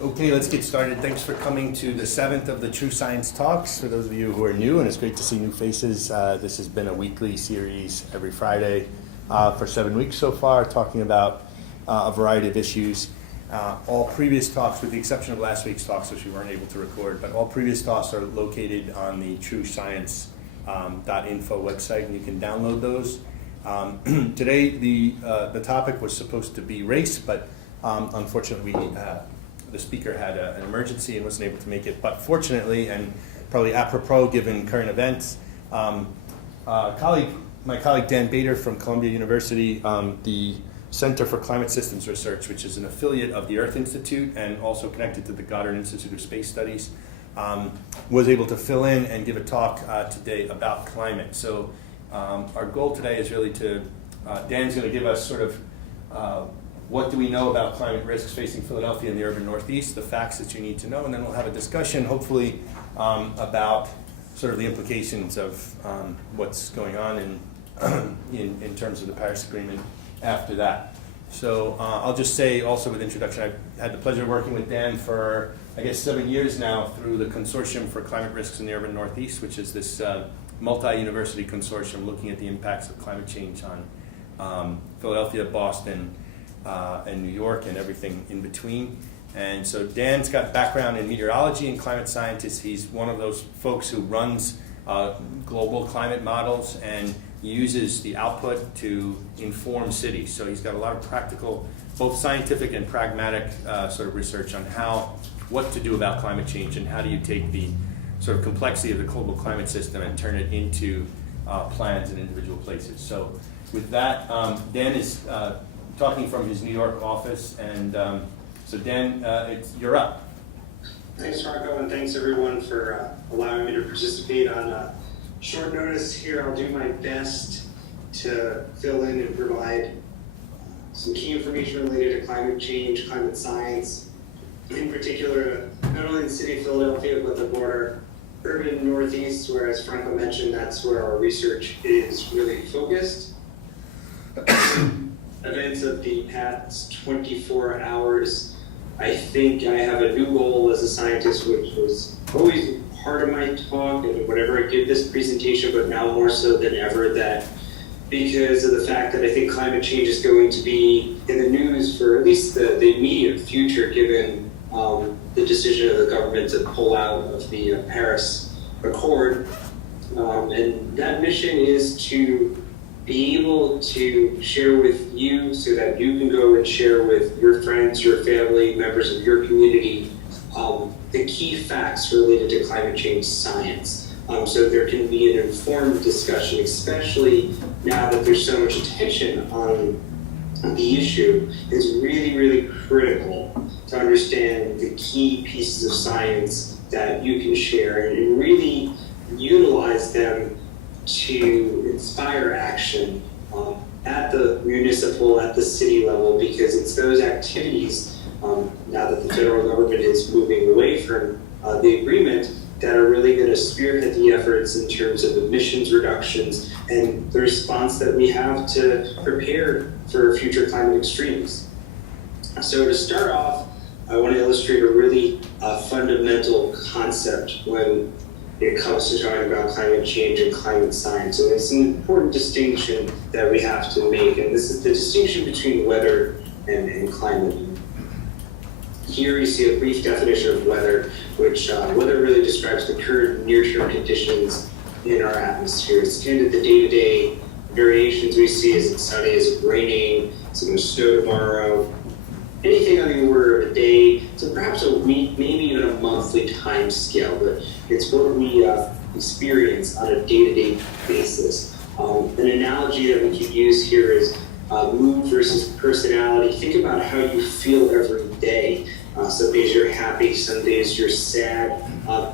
Okay, let's get started. Thanks for coming to the 7th of the True Science Talks. For those of you who are new, and it's great to see new faces, this has been a weekly series every Friday for 7 weeks so far, talking about a variety of issues. All previous talks, with the exception of last week's talks, which we weren't able to record, but all previous talks are located on the truescience.info website, and you can download those. Today, the topic was supposed to be race, but unfortunately, the speaker had an emergency and wasn't able to make it. But fortunately, and probably apropos given current events, my colleague Dan Bader from Columbia University, the Center for Climate Systems Research, which is an affiliate of the Earth Institute and also connected to the Goddard Institute of Space Studies, was able to fill in and give a talk today about climate. So our goal today is really to, Dan's going to give us sort of what do we know about climate risks facing Philadelphia and the urban Northeast, the facts that you need to know, and then we'll have a discussion, hopefully, about sort of the implications of what's going on in terms of the Paris Agreement after that. So I'll just say also with introduction, I've had the pleasure of working with Dan for, I guess, 7 years now through the Consortium for Climate Risks in the Urban Northeast, which is this multi-university consortium looking at the impacts of climate change on Philadelphia, Boston, and New York and everything in between. And so Dan's got background in meteorology and climate scientists. He's one of those folks who runs global climate models and uses the output to inform cities. So he's got a lot of practical, both scientific and pragmatic sort of research on what to do about climate change and how do you take the sort of complexity of the global climate system and turn it into plans in individual places. So with that, Dan is talking from his New York office, and so Dan, you're up. Thanks, Rocco, and thanks everyone for allowing me to participate on short notice here. I'll do my best to fill in and provide some key information related to climate change, climate science, in particular, not only the city of Philadelphia, but the broader urban Northeast, where, as Franco mentioned, that's where our research is really focused. Events of the past 24 hours, I think I have a new goal as a scientist, which was always part of my talk and whenever I give this presentation, but now more so than ever, that because of the fact that I think climate change is going to be in the news for at least the immediate future, given the decision of the government to pull out of the Paris Accord. And that mission is to be able to share with you so that you can go and share with your friends, your family, members of your community, the key facts related to climate change science. So there can be an informed discussion, especially now that there's so much attention on the issue. It's really, really critical to understand the key pieces of science that you can share and really utilize them to inspire action at the municipal, at the city level, because it's those activities, now that the federal government is moving away from the agreement, that are really going to spearhead the efforts in terms of emissions reductions and the response that we have to prepare for future climate extremes. So to start off, I want to illustrate a really fundamental concept when it comes to talking about climate change and climate science. And it's an important distinction that we have to make, and this is the distinction between weather and climate. Here you see a brief definition of weather, which weather really describes the current near-term conditions in our atmosphere. It's kind of the day-to-day variations we see. Is it sunny? Is it raining? Is it going to snow tomorrow? Anything on the order of a day, so perhaps a week, maybe even a monthly time scale, but it's what we experience on a day-to-day basis. An analogy that we could use here is mood versus personality. Think about how you feel every day. Some days you're happy, some days you're sad.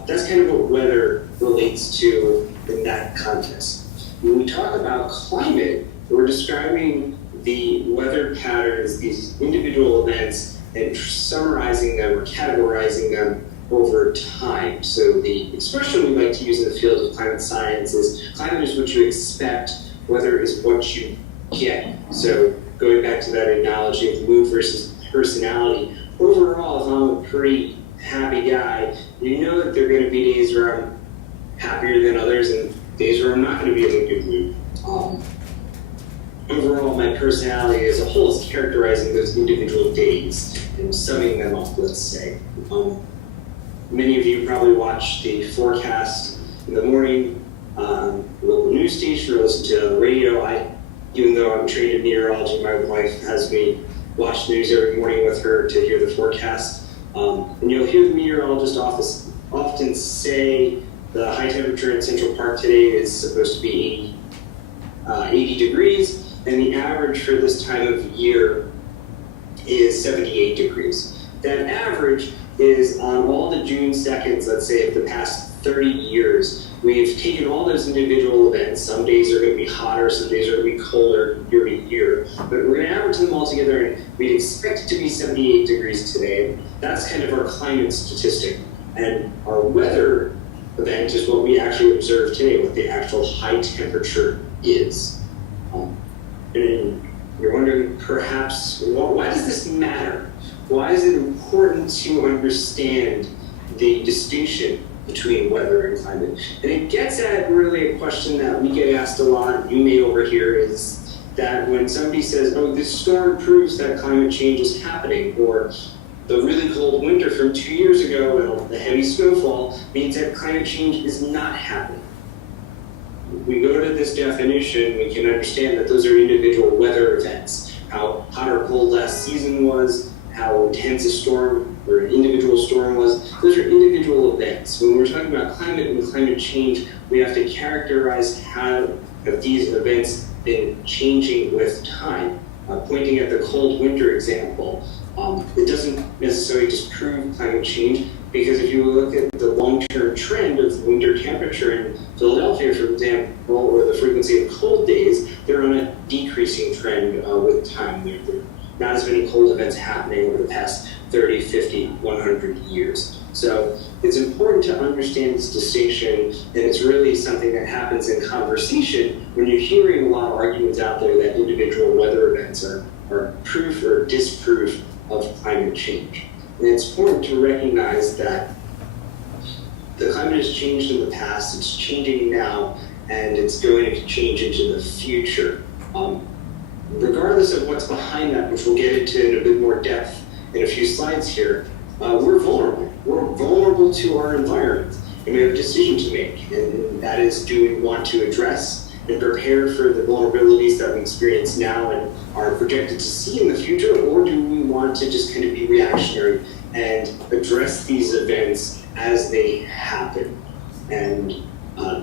That's kind of what weather relates to in that context. When we talk about climate, we're describing the weather patterns, these individual events, and summarizing them or categorizing them over time. So the expression we like to use in the field of climate science is climate is what you expect, weather is what you get. So going back to that analogy of mood versus personality, overall, if I'm a pretty happy guy, you know that there are going to be days where I'm happier than others and days where I'm not going to be in a good mood. Overall, my personality as a whole is characterizing those individual days and summing them up, let's say. Many of you probably watch the forecast in the morning, local news station, or listen to it on the radio. Even though I'm trained in meteorology, my wife has me watch news every morning with her to hear the forecast. And you'll hear the meteorologist often say the high temperature in Central Park today is supposed to be 80 degrees, and the average for this time of year is 78 degrees. That average is on all the June 2nds, let's say, of the past 30 years. We've taken all those individual events. Some days are going to be hotter, some days are going to be colder year to year. But we're going to average them all together, and we'd expect it to be 78 degrees today. That's kind of our climate statistic. And our weather event is what we actually observe today, what the actual high temperature is. And you're wondering, perhaps, why does this matter? Why is it important to understand the distinction between weather and climate? And it gets at really a question that we get asked a lot, you may overhear, is that when somebody says, oh, this storm proves that climate change is happening, or the really cold winter from 2 years ago and the heavy snowfall means that climate change is not happening. We go to this definition, we can understand that those are individual weather events. How hot or cold last season was, how intense a storm or an individual storm was. Those are individual events. When we're talking about climate and climate change, we have to characterize how have these events been changing with time. Pointing at the cold winter example, it doesn't necessarily disprove climate change, because if you look at the long-term trend of winter temperature in Philadelphia, for example, or the frequency of cold days, they're on a decreasing trend with time. There are not as many cold events happening over the past 30, 50, 100 years. So it's important to understand this distinction, and it's really something that happens in conversation when you're hearing a lot of arguments out there that individual weather events are proof or disproof of climate change. And it's important to recognize that the climate has changed in the past, it's changing now, and it's going to change into the future. Regardless of what's behind that, which we'll get into in a bit more depth in a few slides here, we're vulnerable. We're vulnerable to our environment, and we have a decision to make, and that is, do we want to address and prepare for the vulnerabilities that we experience now and are projected to see in the future, or do we want to just kind of be reactionary and address these events as they happen? And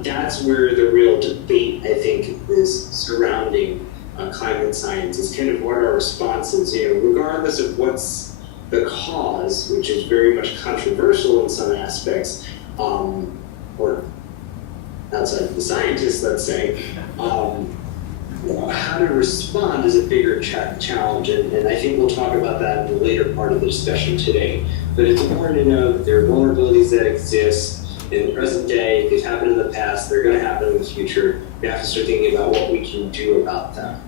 that's where the real debate, I think, is surrounding climate science. Is kind of what our response is, regardless of what's the cause, which is very much controversial in some aspects, or outside of the scientists, let's say, how to respond is a bigger challenge, and I think we'll talk about that in the later part of the discussion today. But it's important to know that there are vulnerabilities that exist in the present day. They've happened in the past, they're going to happen in the future. We have to start thinking about what we can do about them.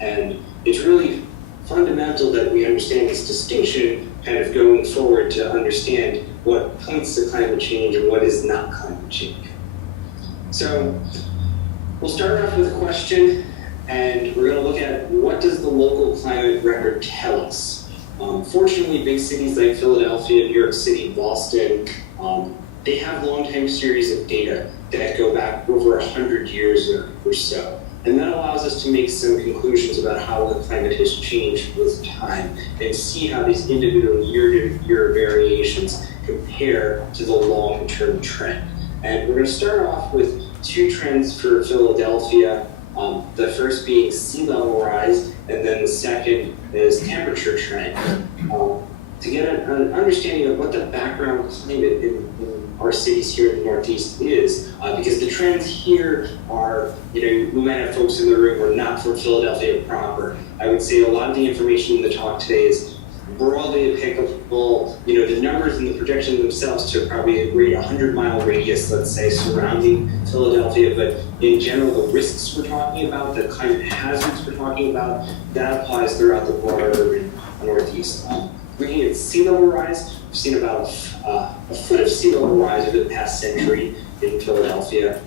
And it's really fundamental that we understand this distinction kind of going forward to understand what points to climate change and what is not climate change. So we'll start off with a question, and we're going to look at what does the local climate record tell us. Fortunately, big cities like Philadelphia, New York City, Boston, they have long-time series of data that go back over 100 years or so. And that allows us to make some conclusions about how the climate has changed with time and see how these individual year-to-year variations compare to the long-term trend. And we're going to start off with two trends for Philadelphia. The first being sea level rise, and then the second is temperature trend. To get an understanding of what the background climate in our cities here in the Northeast is, because the trends here are, we might have folks in the room who are not from Philadelphia proper. I would say a lot of the information in the talk today is broadly applicable, the numbers and the projections themselves to probably a great 100-mile radius, let's say, surrounding Philadelphia. But in general, the risks we're talking about, the climate hazards we're talking about, that applies throughout the broader urban Northeast. looking at sea level rise, we've seen about a foot of sea level rise over the past century in Philadelphia.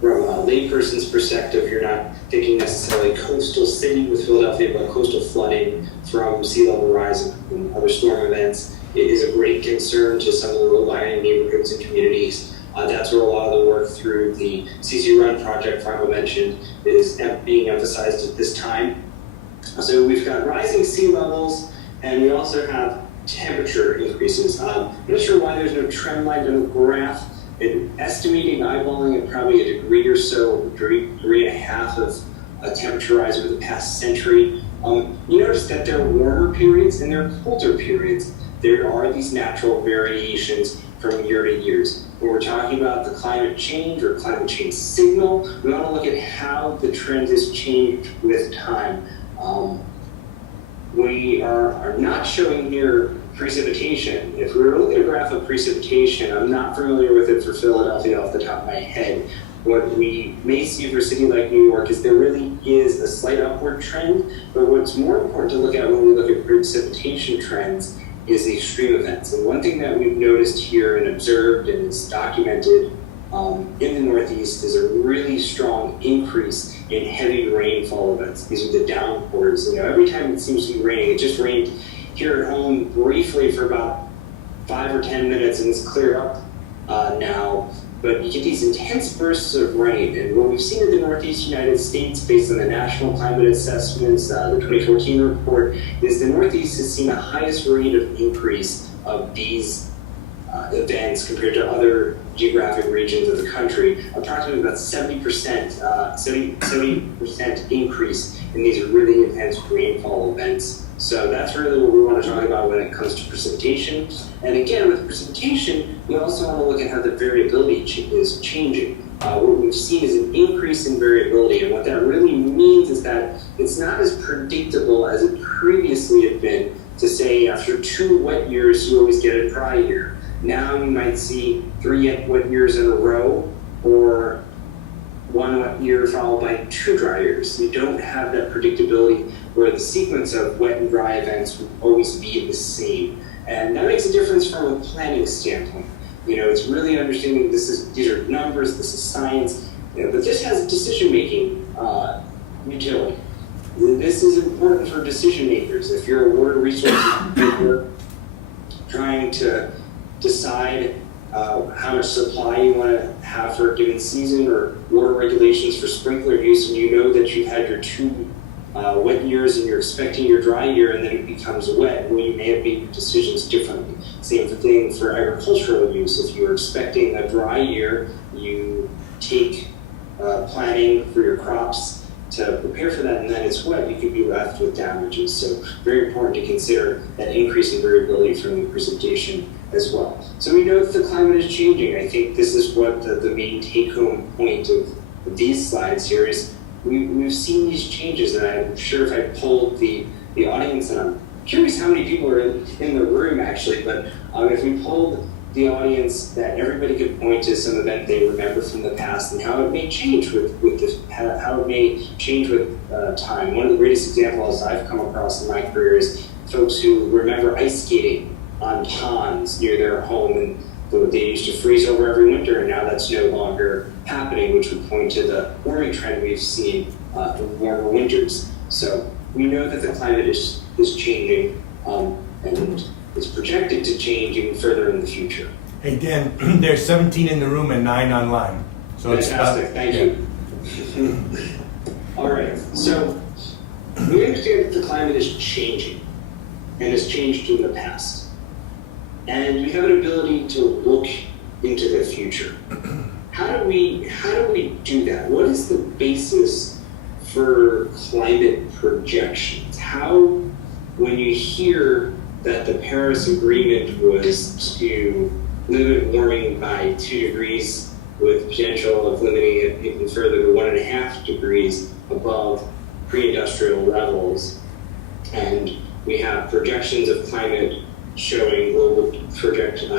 From a layperson's perspective, you're not thinking necessarily coastal city with Philadelphia, but coastal flooding from sea level rise and other storm events. It is a great concern to some of the low-lying neighborhoods and communities. That's where a lot of the work through the CC Run project Franco mentioned is being emphasized at this time. So we've got rising sea levels, and we also have temperature increases. I'm not sure why there's no trend line on the graph. Estimating, eyeballing at probably a degree or so, degree and a half of a temperature rise over the past century. You notice that there are warmer periods and there are colder periods. There are these natural variations from year to year. When we're talking about the climate change or climate change signal, we want to look at how the trend has changed with time. We are not showing here precipitation. If we were looking at a graph of precipitation, I'm not familiar with it for Philadelphia off the top of my head. What we may see for a city like New York is there really is a slight upward trend, but what's more important to look at when we look at precipitation trends is the extreme events. And one thing that we've noticed here and observed and is documented in the Northeast is a really strong increase in heavy rainfall events. These are the downpours. You know, every time it seems to be raining, it just rained here at home briefly for about 5 or 10 minutes and it's cleared up now. But you get these intense bursts of rain. And what we've seen in the Northeast United States, based on the National Climate Assessments, the 2014 report, is the Northeast has seen the highest rate of increase of these events compared to other geographic regions of the country. Approximately about 70% increase in these really intense rainfall events. So that's really what we want to talk about when it comes to precipitation. And again, with precipitation, we also want to look at how the variability is changing. What we've seen is an increase in variability, and what that really means is that it's not as predictable as it previously had been to say after 2 wet years, you always get a dry year. Now you might see 3 wet years in a row, or 1 wet year followed by 2 dry years. You don't have that predictability where the sequence of wet and dry events will always be the same. And that makes a difference from a planning standpoint. You know, it's really understanding these are numbers, this is science, you know, but this has decision-making utility. This is important for decision makers. If you're a water resource maker trying to decide how much supply you want to have for a given season, or water regulations for sprinkler use, and you know that you've had your 2 wet years and you're expecting your dry year and then it becomes wet, well, you may have made decisions differently. Same thing for agricultural use. If you're expecting a dry year, you take planting for your crops to prepare for that, and then it's wet, you could be left with damages. So very important to consider that increase in variability from the precipitation as well. So we know that the climate is changing. I think this is what the main take-home point of these slides here is. We've seen these changes, and I'm sure if I polled the audience, and I'm curious how many people are in the room actually, but if we polled the audience, that everybody could point to some event they remember from the past and how it may change with how it may change with time. One of the greatest examples I've come across in my career is folks who remember ice skating on ponds near their home, and they used to freeze over every winter, and now that's no longer happening, which would point to the warming trend we've seen in warmer winters. So we know that the climate is changing, and is projected to change even further in the future. Hey Dan, there's 17 in the room and 9 online. So fantastic, thank you. All right, so we understand that the climate is changing, and has changed in the past. And we have an ability to look into the future. How do we do that? What is the basis for climate projections? How, when you hear that the Paris Agreement was to limit warming by 2 degrees with potential of limiting it even further to 1.5 degrees above pre-industrial levels, and we have projections of climate showing global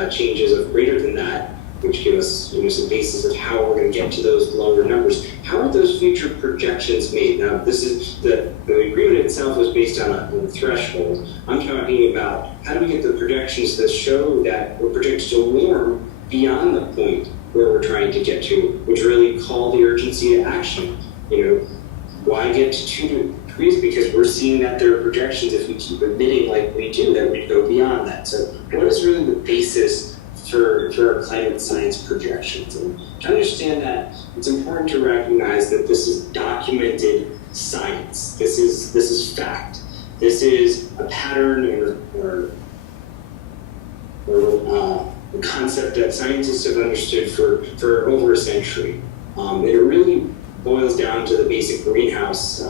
changes of greater than that, which give us some basis of how we're going to get to those lower numbers. How are those future projections made? Now, this is the agreement itself was based on a threshold. I'm talking about how do we get the projections that show that we're projected to warm beyond the point where we're trying to get to, which really call the urgency to action. Why get to 2 degrees? Because we're seeing that there are projections, if we keep emitting like we do, that we'd go beyond that. So what is really the basis for our climate science projections? And to understand that, it's important to recognize that this is documented science. This is fact. This is a pattern or a concept that scientists have understood for over a century. And it really boils down to the basic greenhouse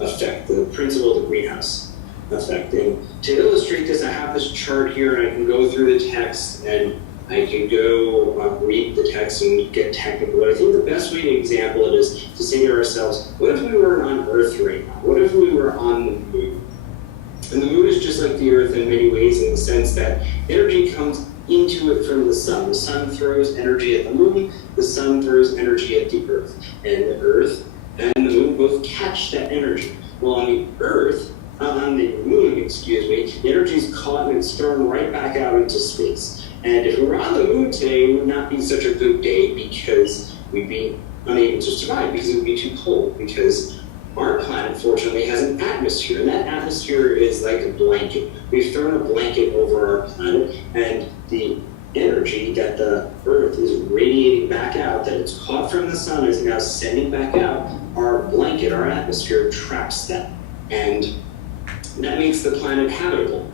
effect, the principle of the greenhouse effect. And to illustrate this, I have this chart here, and I can go through the text, and I can go read the text and get technical. But I think the best way to example it is to say to ourselves, what if we were on Earth right now? What if we were on the moon? And the moon is just like the Earth in many ways, in the sense that energy comes into it from the sun. The sun throws energy at the moon, the sun throws energy at the Earth. And the Earth and the moon both catch that energy. Well, on the moon, the energy is caught and it's thrown right back out into space. And if we were on the moon today, it would not be such a good day, because we'd be unable to survive, because it would be too cold, because our planet, fortunately, has an atmosphere, and that atmosphere is like a blanket. We've thrown a blanket over our planet, and the energy that the Earth is radiating back out, that it's caught from the sun, is now sending back out. Our blanket, our atmosphere, traps that, and that makes the planet habitable.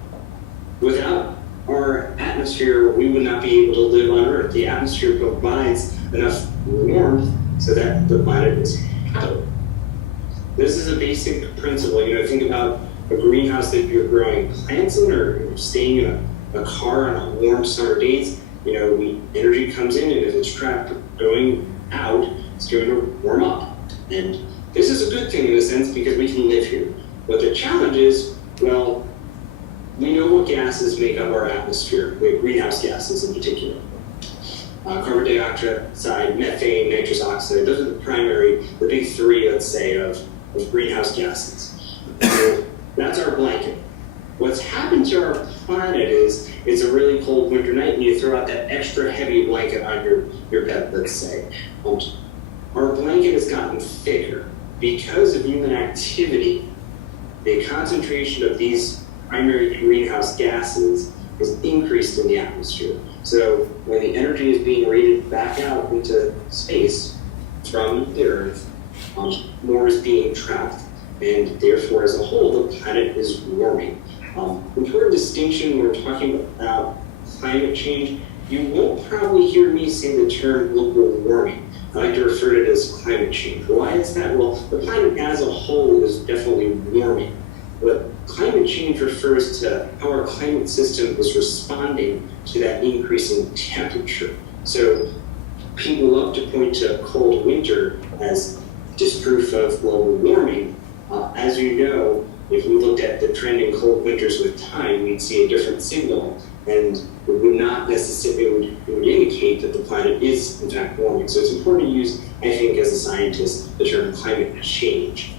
Without our atmosphere, we would not be able to live on Earth. The atmosphere provides enough warmth so that the planet is habitable. This is a basic principle. Think about a greenhouse that you're growing plants in, or staying in a car on warm summer days. Energy comes in, and if it's trapped going out, it's going to warm up. And this is a good thing in a sense, because we can live here. But the challenge is, well, we know what gases make up our atmosphere, the greenhouse gases in particular. Carbon dioxide, methane, nitrous oxide, those are the big three, let's say, of greenhouse gases. So that's our blanket. What's happened to our planet is it's a really cold winter night, and you throw out that extra heavy blanket on your bed, let's say. Our blanket has gotten thicker because of human activity. The concentration of these primary greenhouse gases is increased in the atmosphere. So when the energy is being radiated back out into space from the Earth, more is being trapped, and therefore, as a whole, the planet is warming. Important distinction when we're talking about climate change, you won't probably hear me say the term global warming. I like to refer to it as climate change. Why is that? Well, the planet as a whole is definitely warming. But climate change refers to how our climate system is responding to that increasing temperature. So people love to point to cold winter as disproof of global warming. As you know, if we looked at the trend in cold winters with time, we'd see a different signal, and it would not necessarily, it would indicate that the planet is in fact warming. So it's important to use, I think, as a scientist, the term climate change.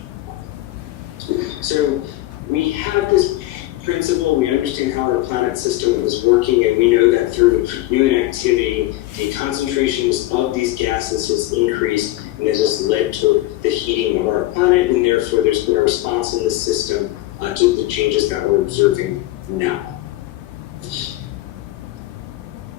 So we have this principle, we understand how our planet system is working, and we know that through human activity, the concentrations of these gases has increased, and this has led to the heating of our planet, and therefore there's been a response in the system to the changes that we're observing now.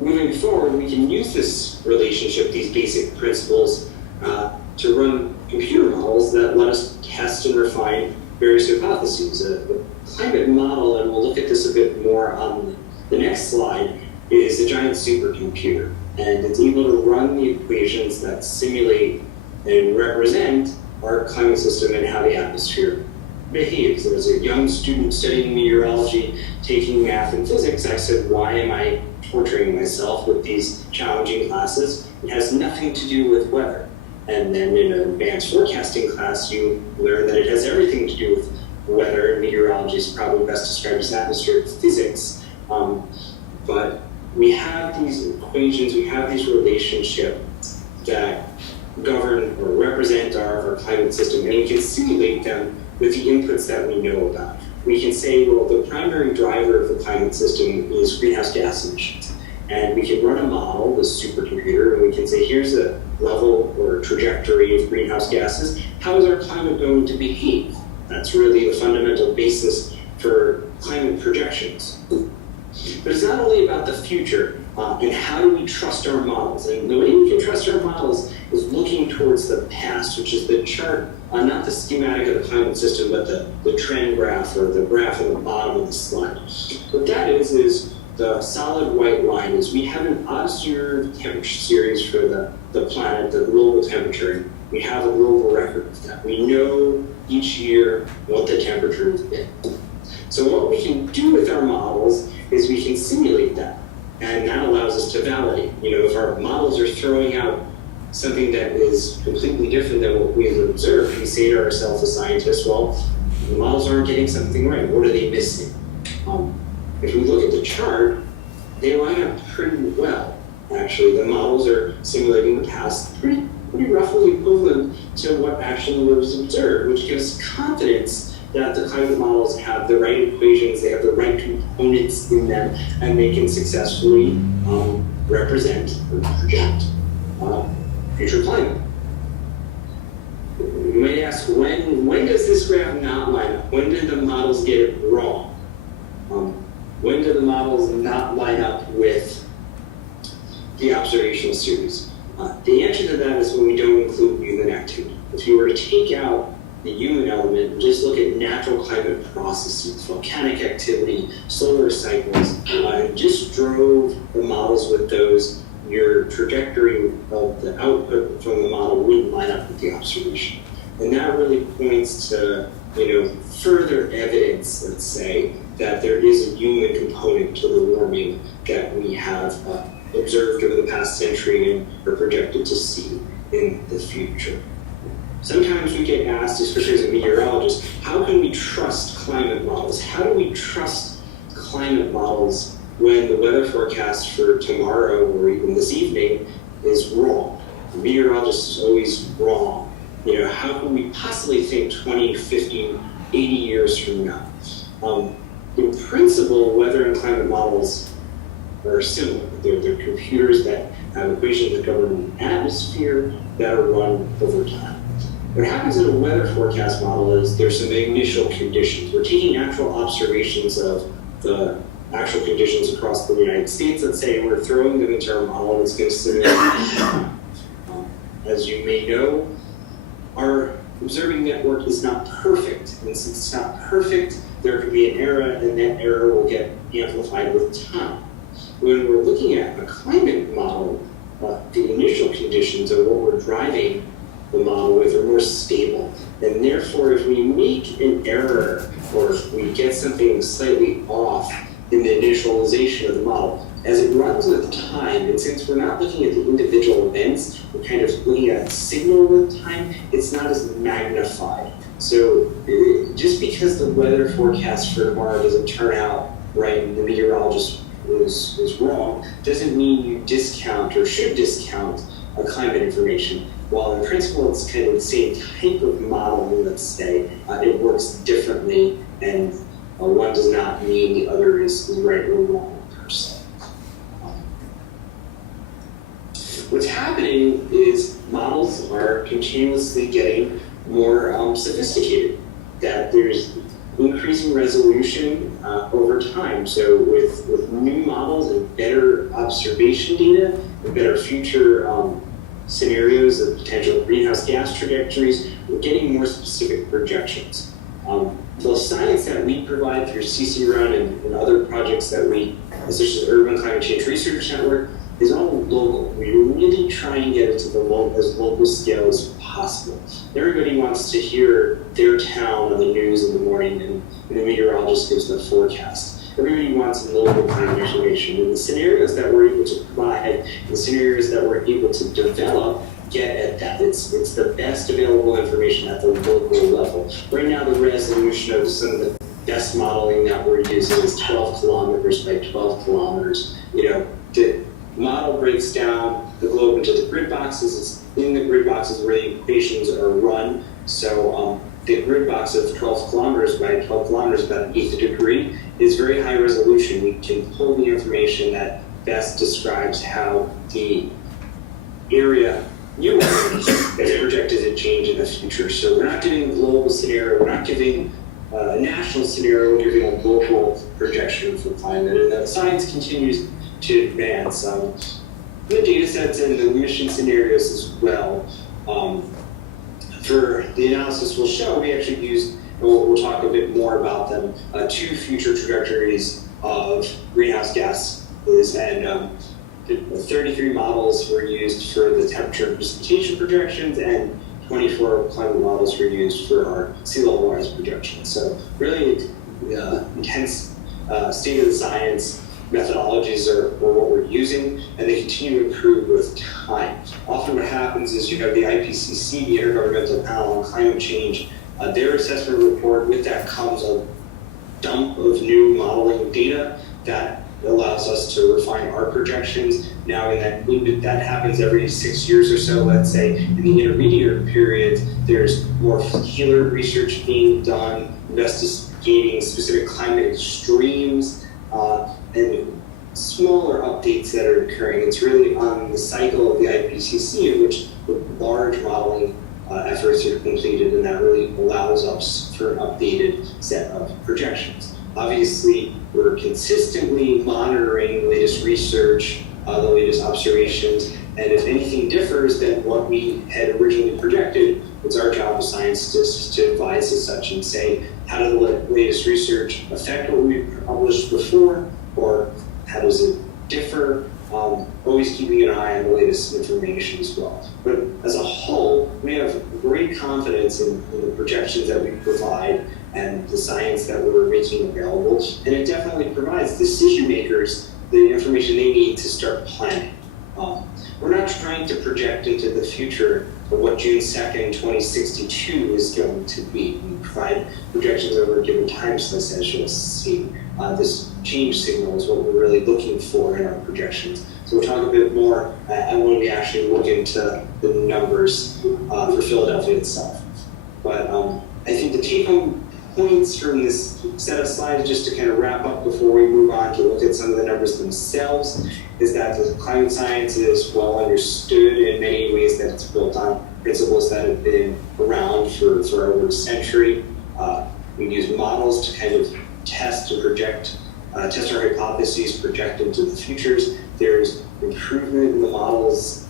Moving forward, we can use this relationship, these basic principles, to run computer models that let us test and refine various hypotheses. The climate model, and we'll look at this a bit more on the next slide, is a giant supercomputer. And it's able to run the equations that simulate and represent our climate system and how the atmosphere behaves. As a young student studying meteorology, taking math and physics, I said, why am I torturing myself with these challenging classes? It has nothing to do with weather. And then in an advanced forecasting class, you learn that it has everything to do with weather. Meteorology is probably best described as atmospheric physics. But we have these equations, we have these relationships that govern or represent our climate system, and we can simulate them with the inputs that we know about. We can say, well, the primary driver of the climate system is greenhouse gas emissions. And we can run a model, the supercomputer, and we can say, here's a level or trajectory of greenhouse gases. How is our climate going to behave? That's really the fundamental basis for climate projections. But it's not only about the future, and how do we trust our models? And the way we can trust our models is looking towards the past, which is the chart, not the schematic of the climate system, but the trend graph or the graph at the bottom of the slide. What that is the solid white line is we have an observed temperature series for the planet, the global temperature. We have a global record of that. We know each year what the temperature has been. So what we can do with our models is we can simulate that. And that allows us to validate. If our models are throwing out something that is completely different than what we've observed, we say to ourselves as scientists, well, the models aren't getting something right. What are they missing? If we look at the chart, they line up pretty well, actually. The models are simulating the past pretty roughly equivalent to what actually was observed, which gives confidence that the climate models have the right equations, they have the right components in them, and they can successfully represent or project future climate. You may ask, when does this graph not line up? When did the models get it wrong? When do the models not line up with the observational series? The answer to that is when we don't include human activity. If you were to take out the human element and just look at natural climate processes, volcanic activity, solar cycles, and just drove the models with those, your trajectory of the output from the model wouldn't line up with the observation. And that really points to further evidence, let's say, that there is a human component to the warming that we have observed over the past century and are projected to see in the future. Sometimes we get asked, especially as a meteorologist, how can we trust climate models? How do we trust climate models when the weather forecast for tomorrow or even this evening is wrong? The meteorologist is always wrong. How can we possibly think 20, 50, 80 years from now? In principle, weather and climate models are similar. They're computers that have equations that govern the atmosphere that are run over time. What happens in a weather forecast model is there's some initial conditions. We're taking actual observations of the actual conditions across the United States, let's say, and we're throwing them into our model and it's going to simulate. As you may know, our observing network is not perfect. And since it's not perfect, there could be an error, and that error will get amplified with time. When we're looking at a climate model, the initial conditions of what we're driving the model with are more stable. And therefore, if we make an error or if we get something slightly off in the initialization of the model, as it runs with time, and since we're not looking at the individual events, we're kind of looking at signal with time, it's not as magnified. So just because the weather forecast for tomorrow doesn't turn out right and the meteorologist is wrong, doesn't mean you discount or should discount climate information. While in principle it's kind of the same type of modeling, let's say, it works differently, and one does not mean the other is right or wrong per se. What's happening is models are continuously getting more sophisticated, that there's increasing resolution over time. So with new models and better observation data and better future scenarios of potential greenhouse gas trajectories, we're getting more specific projections. The science that we provide through CC-Run and other projects that we, such as the Urban Climate Change Research Network, is all local. We really try and get it to the as local scale as possible. Everybody wants to hear their town on the news in the morning, and the meteorologist gives the forecast. Everybody wants local climate information, and the scenarios that we're able to provide, the scenarios that we're able to develop, get at that. It's the best available information at the local level. Right now, the resolution of some of the best modeling that we're using is 12 kilometers by 12 kilometers. The model breaks down the globe into the grid boxes. It's in the grid boxes where the equations are run. So the grid box of 12 kilometers by 12 kilometers, about an eighth degree, is very high resolution. We can pull the information that best describes how the area you is projected to change in the future. So we're not giving a global scenario, we're not giving a national scenario, we're giving a local projection for climate. And the science continues to advance. The data sets and the emission scenarios as well. For the analysis we'll show, we actually used, and we'll talk a bit more about them, 2 future trajectories of greenhouse gases, and 33 models were used for the temperature and precipitation projections, and 24 climate models were used for our sea level rise projections. So really intense state of the science methodologies are what we're using, and they continue to improve with time. Often what happens is you have the IPCC, the Intergovernmental Panel on Climate Change, their assessment report. With that comes a dump of new modeling data that allows us to refine our projections. Now, that happens every 6 years or so, let's say. In the intermediate periods, there's more tailored research being done, investigating specific climate extremes, and smaller updates that are occurring. It's really on the cycle of the IPCC in which large modeling efforts are completed, and that really allows us for an updated set of projections. Obviously, we're consistently monitoring the latest research, the latest observations, and if anything differs than what we had originally projected, it's our job as scientists to advise as such and say, how does the latest research affect what we published before, or how does it differ? Always keeping an eye on the latest information as well. But as a whole, we have great confidence in the projections that we provide and the science that we're making available, and it definitely provides decision makers the information they need to start planning. We're not trying to project into the future of what June 2nd, 2062 is going to be. We provide projections over a given time slice, as you'll see. This change signal is what we're really looking for in our projections. So we'll talk a bit more when we actually look into the numbers for Philadelphia itself. But I think the take-home points from this set of slides, just to kind of wrap up before we move on to look at some of the numbers themselves, is that the climate science is well understood in many ways, that it's built on principles that have been around for over a century. We use models to kind of test and project, test our hypotheses, project into the futures. There's improvement in the models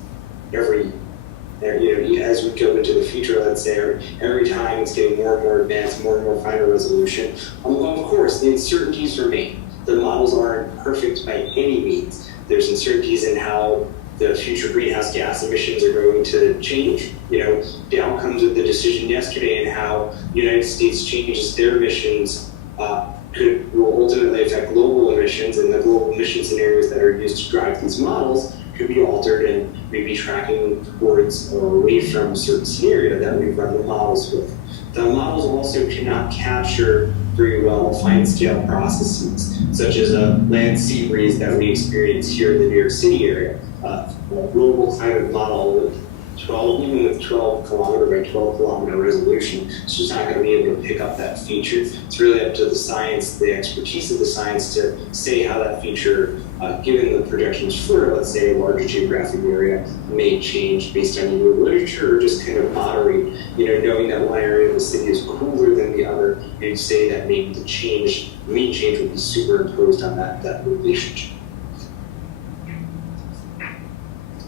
as we go into the future, let's say, every time it's getting more and more advanced, more and more finer resolution. Of course, the uncertainties remain. The models aren't perfect by any means. There's uncertainties in how the future greenhouse gas emissions are going to change. The outcomes of the decision yesterday and how the United States changes their emissions will ultimately affect global emissions, and the global emission scenarios that are used to drive these models could be altered and maybe tracking towards or away from a certain scenario that we've run the models with. The models also cannot capture very well fine-scale processes, such as a land sea breeze that we experience here in the New York City area. A global climate model with 12 kilometer by 12 kilometer resolution, it's just not going to be able to pick up that feature. It's really up to the science, the expertise of the science, to say how that feature, given the projections for, let's say, a larger geographic area, may change based on either literature or just kind of moderate. Knowing that one area of the city is cooler than the other, you'd say that maybe the mean change would be superimposed on that relationship.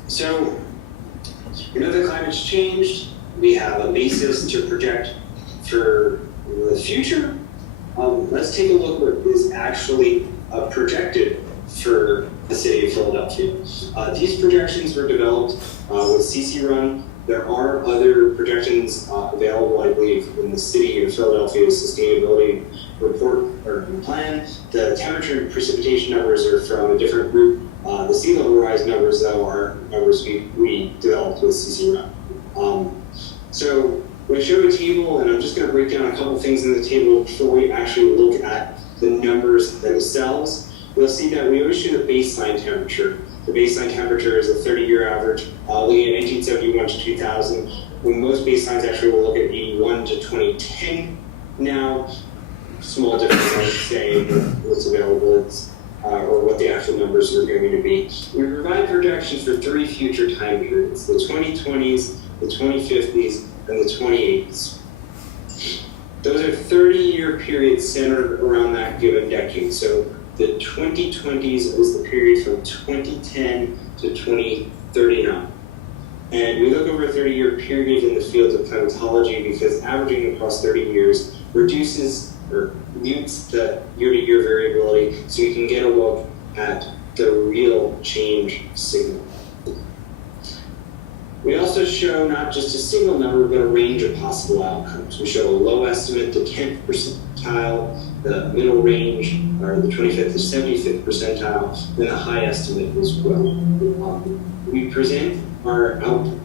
So, the climate's changed. We have a basis to project for the future. Let's take a look what is actually projected for the city of Philadelphia. These projections were developed with CC-Run. There are other projections available, I believe, in the city of Philadelphia's sustainability report or plan. The temperature and precipitation numbers are from a different group. The sea level rise numbers, though, are numbers we developed with CC-Run. So we showed a table, and I'm just going to break down a couple things in the table before we actually look at the numbers themselves. You'll see that we always shoot a baseline temperature. The baseline temperature is a 30-year average, looking at 1971 to 2000, when most baselines actually will look at 81 to 2010 now. Small difference, I would say, what's available or what the actual numbers are going to be. We provide projections for 3 future time periods, the 2020s, the 2050s, and the 2080s. Those are 30-year periods centered around that given decade. So the 2020s is the period from 2010 to 2039. And we look over a 30-year period in the field of climatology because averaging across 30 years reduces or mutes the year-to-year variability so you can get a look at the real change signal. We also show not just a single number, but a range of possible outcomes. We show a low estimate, the 10th percentile, the middle range, or the 25th to 75th percentile, and the high estimate as well. We present our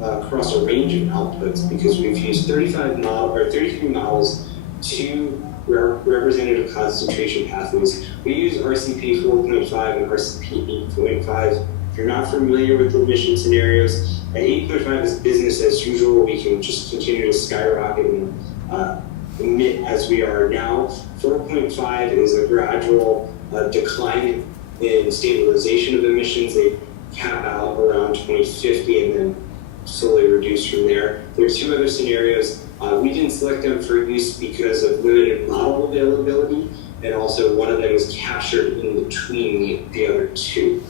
across a range of outputs because we've used 33 models to representative concentration pathways. We use RCP 4.5 and RCP 8.5. If you're not familiar with the emission scenarios, at 8.5 is business as usual. We can just continue to skyrocket and emit as we are now. 4.5 is a gradual decline in stabilization of emissions. They cap out around 2050 and then slowly reduce from there. There are 2 other scenarios. We didn't select them for use because of limited model availability, and also one of them is captured in between the other 2.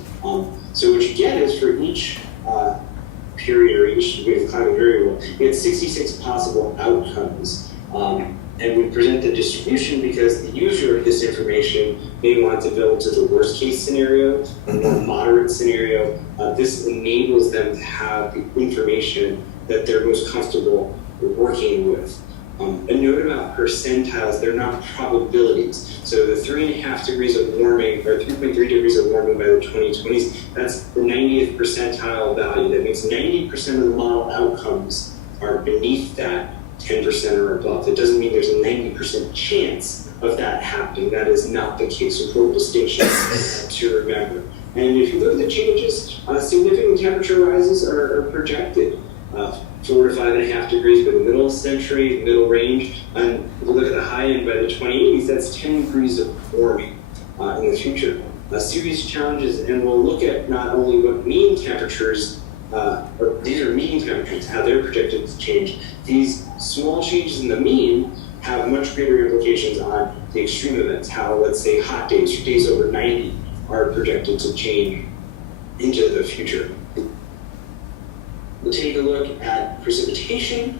So what you get is for each period or each wave climate variable, we had 66 possible outcomes. And we present the distribution because the user of this information may want to build to the worst case scenario, a more moderate scenario. This enables them to have the information that they're most comfortable working with. A note about percentiles, they're not probabilities. So the 3.5 degrees of warming, or 3.3 degrees of warming by the 2020s, that's the 90th percentile value. That means 90% of the model outcomes are beneath that 10% or above. That doesn't mean there's a 90% chance of that happening. That is not the case. Important distinction to remember. And if you look at the changes, significant temperature rises are projected. 4 to 5.5 degrees by the middle of the century, middle range. And if you look at the high end by the 2080s, that's 10 degrees of warming in the future. Serious challenges, and we'll look at not only what mean temperatures, or these are mean temperatures, how they're projected to change. These small changes in the mean have much greater implications on the extreme events, how, let's say, hot days, days over 90, are projected to change into the future. We'll take a look at precipitation.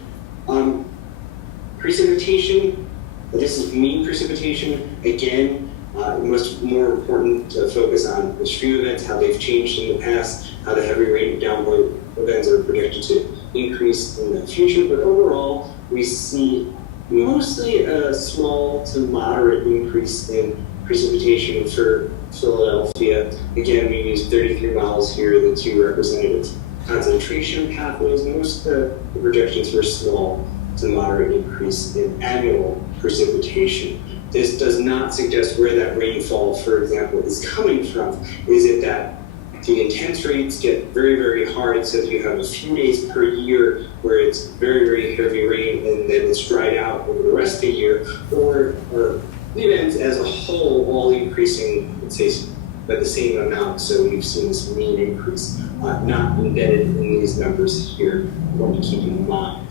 Precipitation, this is mean precipitation. Again, much more important to focus on extreme events, how they've changed in the past, how the heavy rain and downpour events are projected to increase in the future. But overall, we see mostly a small to moderate increase in precipitation for Philadelphia. Again, we use 33 models here, the 2 representative concentration pathways. Most of the projections were small to moderate increase in annual precipitation. This does not suggest where that rainfall, for example, is coming from. Is it that the intense rains get very, very hard, so that you have a few days per year where it's very, very heavy rain and then it's dried out over the rest of the year, or events as a whole all increasing, let's say, by the same amount, so we've seen this mean increase, not embedded in these numbers here, one to keep in mind.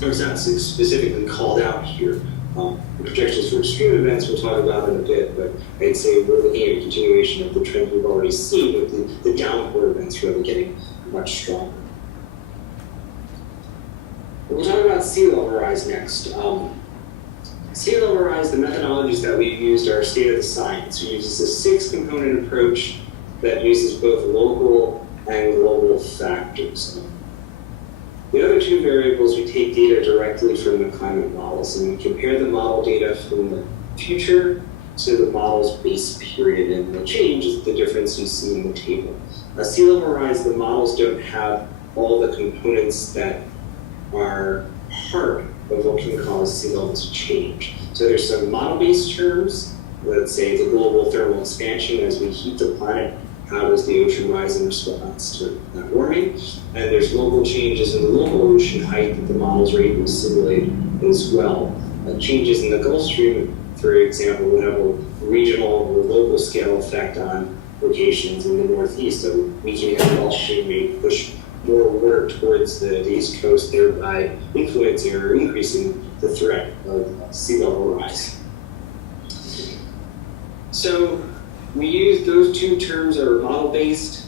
It's not specifically called out here. The projections for extreme events we'll talk about in a bit, but I'd say we're looking at a continuation of the trend we've already seen with the downpour events really getting much stronger. We'll talk about sea level rise next. Sea level rise, the methodologies that we've used are state of the science. We use a 6-component approach that uses both local and global factors. The other 2 variables, we take data directly from the climate models, and we compare the model data from the future to the model's base period, and the change is the difference you see in the table. Sea level rise, the models don't have all the components that are part of what can cause sea level to change. So there's some model-based terms, let's say the global thermal expansion as we heat the planet, how does the ocean rise in response to that warming, and there's local changes in the local ocean height that the models are able to simulate as well. Changes in the Gulf Stream, for example, would have a regional or local scale effect on locations in the Northeast. So weakening the Gulf Stream may push more water towards the East Coast, thereby influencing or increasing the threat of sea level rise. So we use those two terms that are model-based.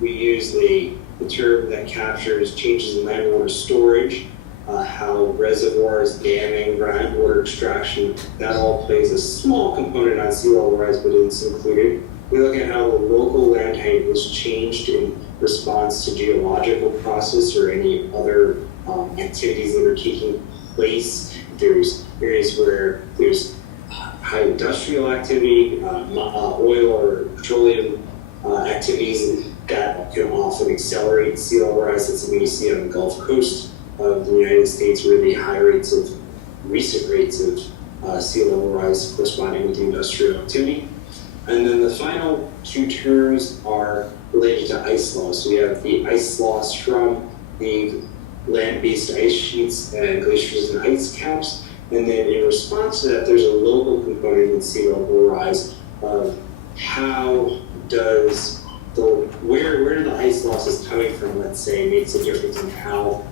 We use the term that captures changes in land water storage, how reservoirs, damming, groundwater extraction, that all plays a small component on sea level rise, but it's included. We look at how the local land height was changed in response to geological process or any other activities that are taking place. There's areas where there's high industrial activity, oil or petroleum activities that can often accelerate sea level rise. That's something you see on the Gulf Coast of the United States, where the high rates of recent rates of sea level rise corresponding with the industrial activity. And then the final two terms are related to ice loss. So we have the ice loss from the land-based ice sheets and glaciers and ice caps. And then in response to that, there's a local component in sea level rise of how does where the ice loss is coming from, let's say, makes a difference in how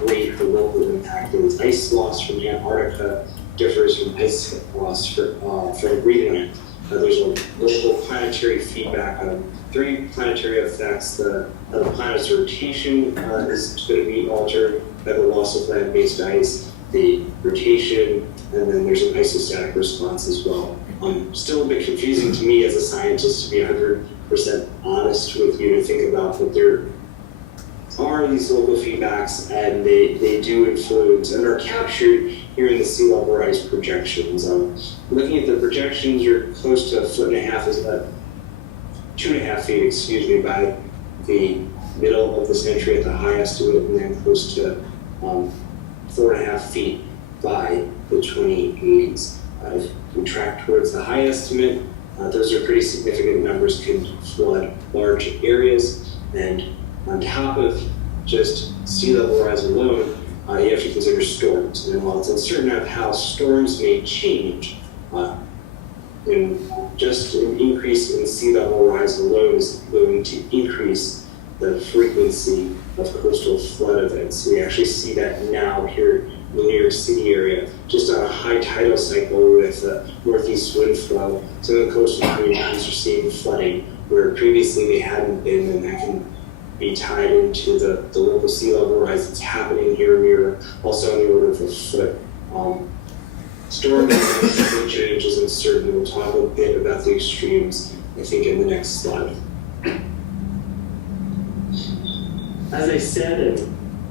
great the local impact is. Ice loss from Antarctica differs from ice loss from Greenland. There's a local planetary feedback on 3 planetary effects. The planet's rotation is going to be altered by the loss of land-based ice, the rotation, and then there's an isostatic response as well. Still a bit confusing to me as a scientist, to be 100% honest with you, to think about, but there are these local feedbacks, and they do influence and are captured here in the sea level rise projections. Looking at the projections, you're close to 1.5 feet, 2.5 feet, excuse me, by the middle of the century at the high estimate, and then close to 4.5 feet by the 2080s. If we track towards the high estimate, those are pretty significant numbers, can flood large areas, and on top of just sea level rise alone, you have to consider storms. And while it's uncertain of how storms may change, just an increase in sea level rise alone is going to increase the frequency of coastal flood events. We actually see that now here in the New York City area, just on a high tidal cycle with a northeast wind flow. Some of the coastal communities are seeing flooding where previously they hadn't been, and that can be tied into the local sea level rise that's happening here in New York, also on the order of a foot. Storm changes and certainly we'll talk a bit about the extremes, I think, in the next slide. As I said, and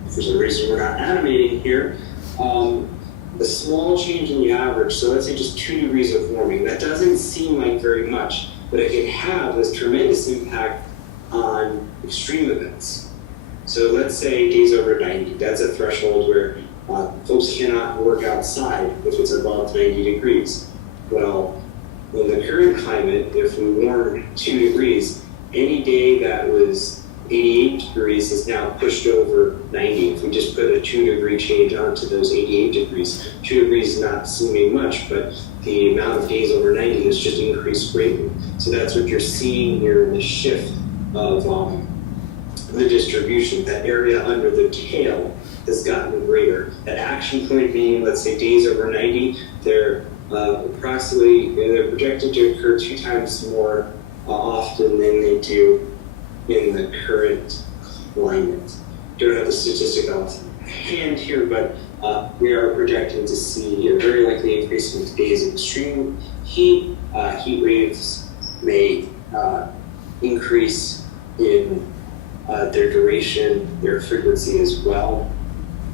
for some reason we're not animating here, the small change in the average, so let's say just 2 degrees of warming, that doesn't seem like very much, but it can have this tremendous impact on extreme events. So let's say days over 90, that's a threshold where folks cannot work outside if it's above 90 degrees. Well, in the current climate, if we warm 2 degrees, any day that was 88 degrees is now pushed over 90. If we just put a 2 degree change onto those 88 degrees, 2 degrees is not seeming much, but the amount of days over 90 has just increased greatly. So that's what you're seeing here in the shift of the distribution. That area under the tail has gotten greater. That action point being, let's say, days over 90, they're they're projected to occur 2 times more often than they do in the current climate. Don't have the statistic off hand here, but we are projecting to see a very likely increase in days of extreme heat. Heat waves may increase in their duration, their frequency as well.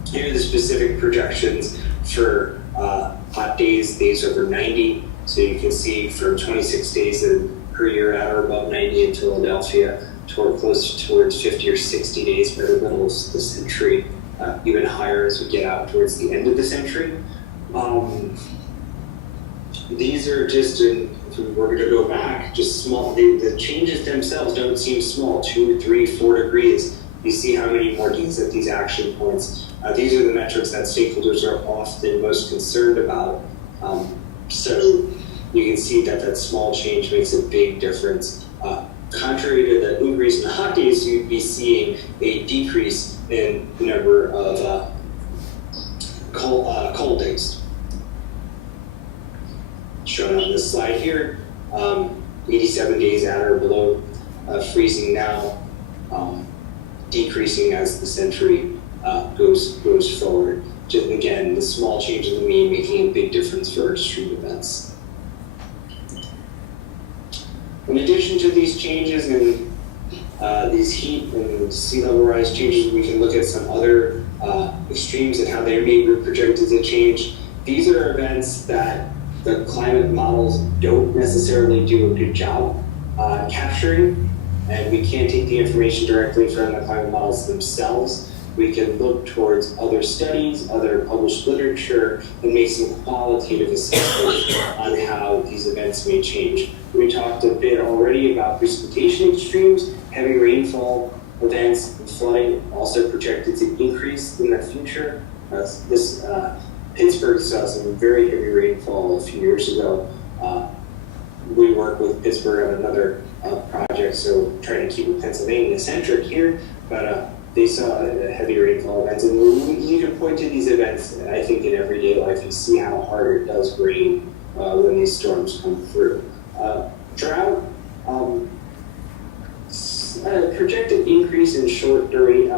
Here are the specific projections for hot days, days over 90. So you can see from 26 days per year at or above 90 in Philadelphia, closer towards 50 or 60 days by the middle of the century, even higher as we get out towards the end of the century. these are just, if we were to go back, just small, the changes themselves don't seem small, 2, 3, 4 degrees. You see how many more days at these action points. These are the metrics that stakeholders are often most concerned about. So you can see that that small change makes a big difference. Contrary to the increase in the hot days, you'd be seeing a decrease in the number of cold days. Shown on this slide here, 87 days at or below freezing now, decreasing as the century goes forward. Just again, the small change in the mean making a big difference for extreme events. In addition to these changes and these heat and sea level rise changes, we can look at some other extremes and how they may be projected to change. These are events that the climate models don't necessarily do a good job capturing, and we can't take the information directly from the climate models themselves. We can look towards other studies, other published literature, and make some qualitative assessments on how these events may change. We talked a bit already about precipitation extremes, heavy rainfall events, and flooding also projected to increase in the future. Pittsburgh saw some very heavy rainfall a few years ago. We work with Pittsburgh on another project, so trying to keep it Pennsylvania-centric here, but they saw heavy rainfall events, and you can point to these events, I think, in everyday life. You see how hard it does rain when these storms come through. Drought, projected increase in short during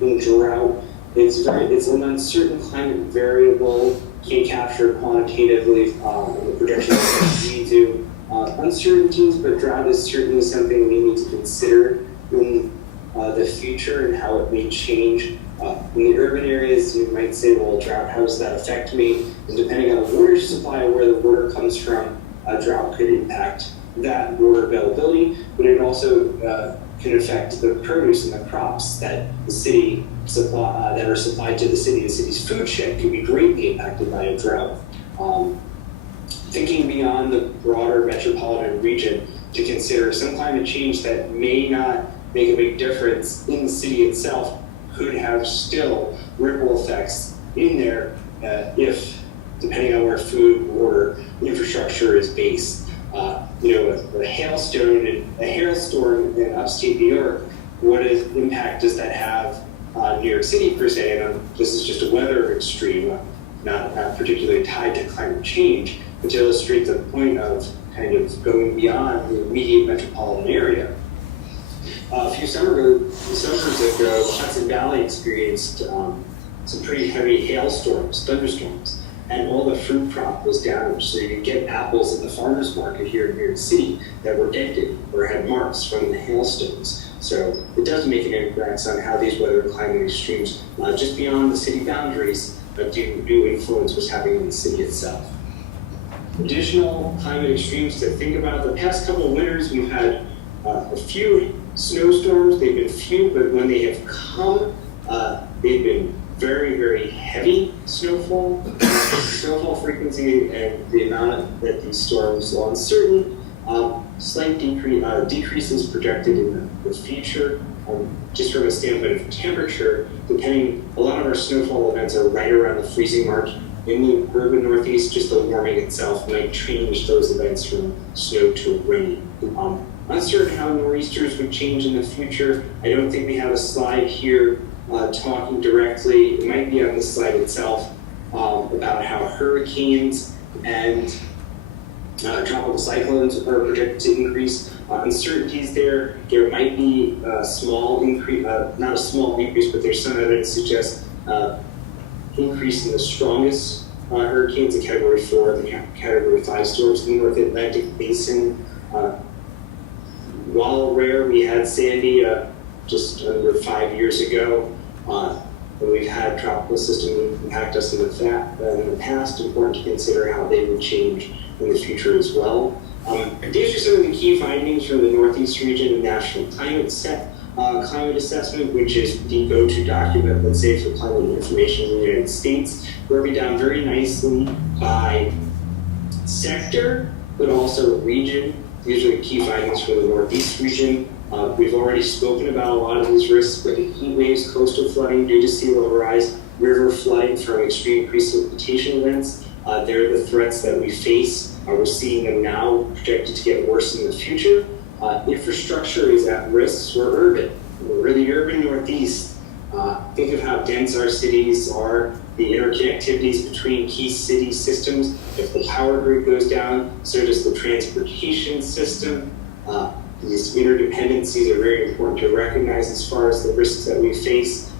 in drought. It's an uncertain climate variable. Can't capture quantitatively the projections that we do. Uncertainties, but drought is certainly something we need to consider in the future and how it may change. In the urban areas, you might say, well, drought, how does that affect me? And depending on the water supply or where the water comes from, drought could impact that water availability, but it also can affect the produce and the crops that the city supply that are supplied to the city. The city's food shed could be greatly impacted by a drought. Thinking beyond the broader metropolitan region to consider some climate change that may not make a big difference in the city itself could have still ripple effects in there if, depending on where food, water, infrastructure is based. A hailstorm in upstate New York, what impact does that have on New York City per se? And this is just a weather extreme, not particularly tied to climate change, but to illustrate the point of kind of going beyond the immediate metropolitan area. A few summers ago, Hudson Valley experienced some pretty heavy hailstorms, thunderstorms, and all the fruit crop was damaged. So you could get apples at the farmer's market here in New York City that were dented or had marks from the hailstones. So it does make an impact on how these weather and climate extremes, just beyond the city boundaries, but do influence what's happening in the city itself. Additional climate extremes to think about. The past couple of winters, we've had a few snowstorms. They've been few, but when they have come, they've been very, very heavy snowfall. Snowfall frequency and the amount that these storms are uncertain. Slight decreases projected in the future. Just from a standpoint of temperature, a lot of our snowfall events are right around the freezing mark. In the urban Northeast, just the warming itself might change those events from snow to rain. Uncertain how nor'easters would change in the future. I don't think we have a slide here talking directly. It might be on the slide itself about how hurricanes and tropical cyclones are projected to increase. Uncertainties there. There might be a small increase, not a small increase, but there's some evidence to suggest increase in the strongest hurricanes in Category 4, the Category 5 storms in the North Atlantic Basin. While rare, we had Sandy just under 5 years ago. When we've had tropical systems impact us in the past, important to consider how they would change in the future as well. These are some of the key findings from the Northeast region of National Climate Assessment, which is the go-to document, let's say, for climate information in the United States, broken down very nicely by sector, but also region. These are the key findings for the Northeast region. We've already spoken about a lot of these risks, but heat waves, coastal flooding due to sea level rise, river flooding from extreme precipitation events, they're the threats that we face. We're seeing them now, projected to get worse in the future. Infrastructure is at risk. We're urban. We're the urban Northeast. Think of how dense our cities are, the interconnectivities between key city systems. If the power grid goes down, so does the transportation system. These interdependencies are very important to recognize as far as the risks that we face.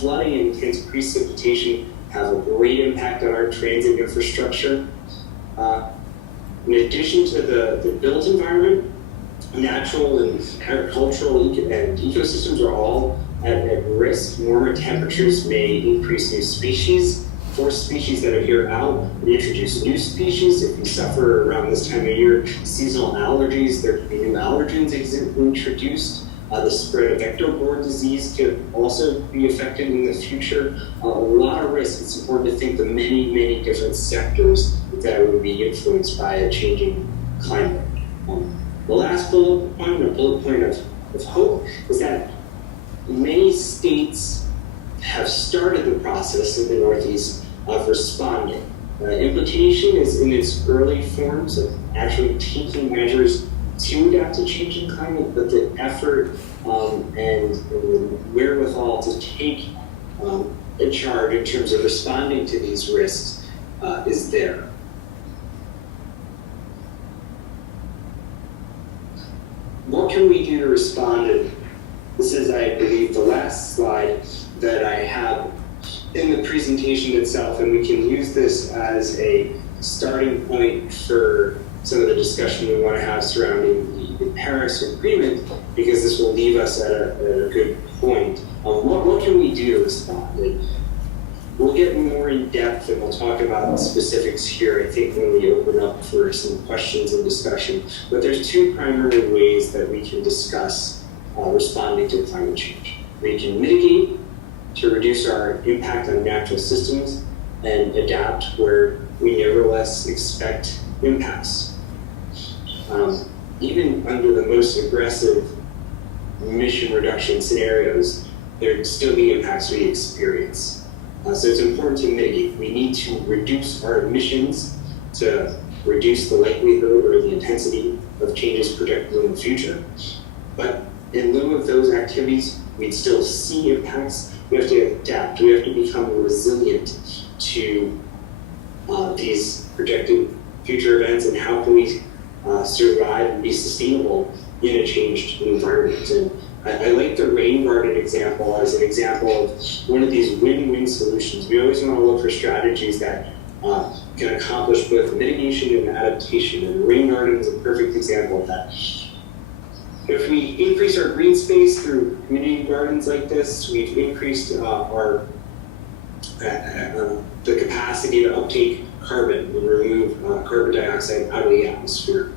Flooding and intense precipitation have a great impact on our transit infrastructure. In addition to the built environment, natural and agricultural and ecosystems are all at risk. Warmer temperatures may increase new species, force species that are here out, and introduce new species. If you suffer around this time of year seasonal allergies, there could be new allergens introduced. The spread of vector-borne disease could also be affected in the future. A lot of risk. It's important to think the many, many different sectors that would be influenced by a changing climate. The last bullet point, a bullet point of hope, is that many states have started the process in the Northeast of responding. Implementation is in its early forms of actually taking measures to adapt to changing climate, but the effort and the wherewithal to take a charge in terms of responding to these risks is there. What can we do to respond? And this is, I believe, the last slide that I have in the presentation itself, and we can use this as a starting point for some of the discussion we want to have surrounding the Paris Agreement, because this will leave us at a good point. What can we do to respond? And we'll get more in depth and we'll talk about the specifics here, I think, when we open up for some questions and discussion. But there's two primary ways that we can discuss responding to climate change. We can mitigate to reduce our impact on natural systems and adapt where we nevertheless expect impacts. Even under the most aggressive emission reduction scenarios, there'd still be impacts we experience. So it's important to mitigate. We need to reduce our emissions to reduce the likelihood or the intensity of changes projected in the future. But in lieu of those activities, we'd still see impacts. We have to adapt. We have to become resilient to these projected future events, and how can we survive and be sustainable in a changed environment. And I like the rain garden example as an example of one of these win-win solutions. We always want to look for strategies that can accomplish both mitigation and adaptation, and the rain garden is a perfect example of that. If we increase our green space through community gardens like this, we've increased the capacity to uptake carbon and remove carbon dioxide out of the atmosphere,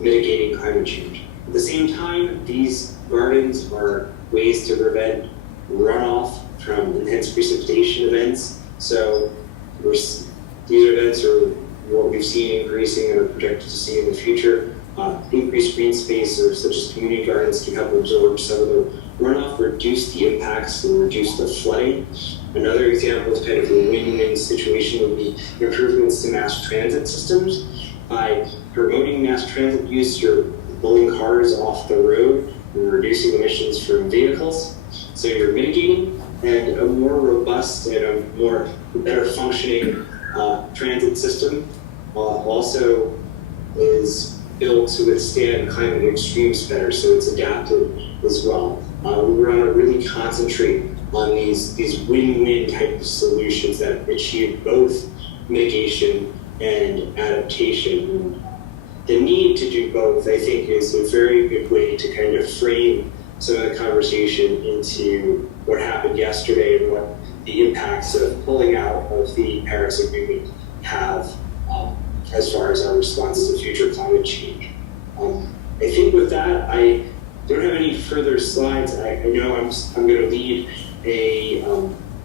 mitigating climate change. At the same time, these gardens are ways to prevent runoff from intense precipitation events. So these events are what we've seen increasing and are projected to see in the future. Increased green space, such as community gardens, can help absorb some of the runoff, reduce the impacts, and reduce the flooding. Another example is kind of a win-win situation would be improvements to mass transit systems. By promoting mass transit use, you're pulling cars off the road and reducing emissions from vehicles. So you're mitigating, and a more robust and a better functioning transit system also is built to withstand climate extremes better, so it's adapted as well. We want to really concentrate on these win-win type of solutions that achieve both mitigation and adaptation. And the need to do both, I think, is a very good way to kind of frame some of the conversation into what happened yesterday and what the impacts of pulling out of the Paris Agreement have as far as our response to future climate change. I think with that, I don't have any further slides. I know I'm going to lead a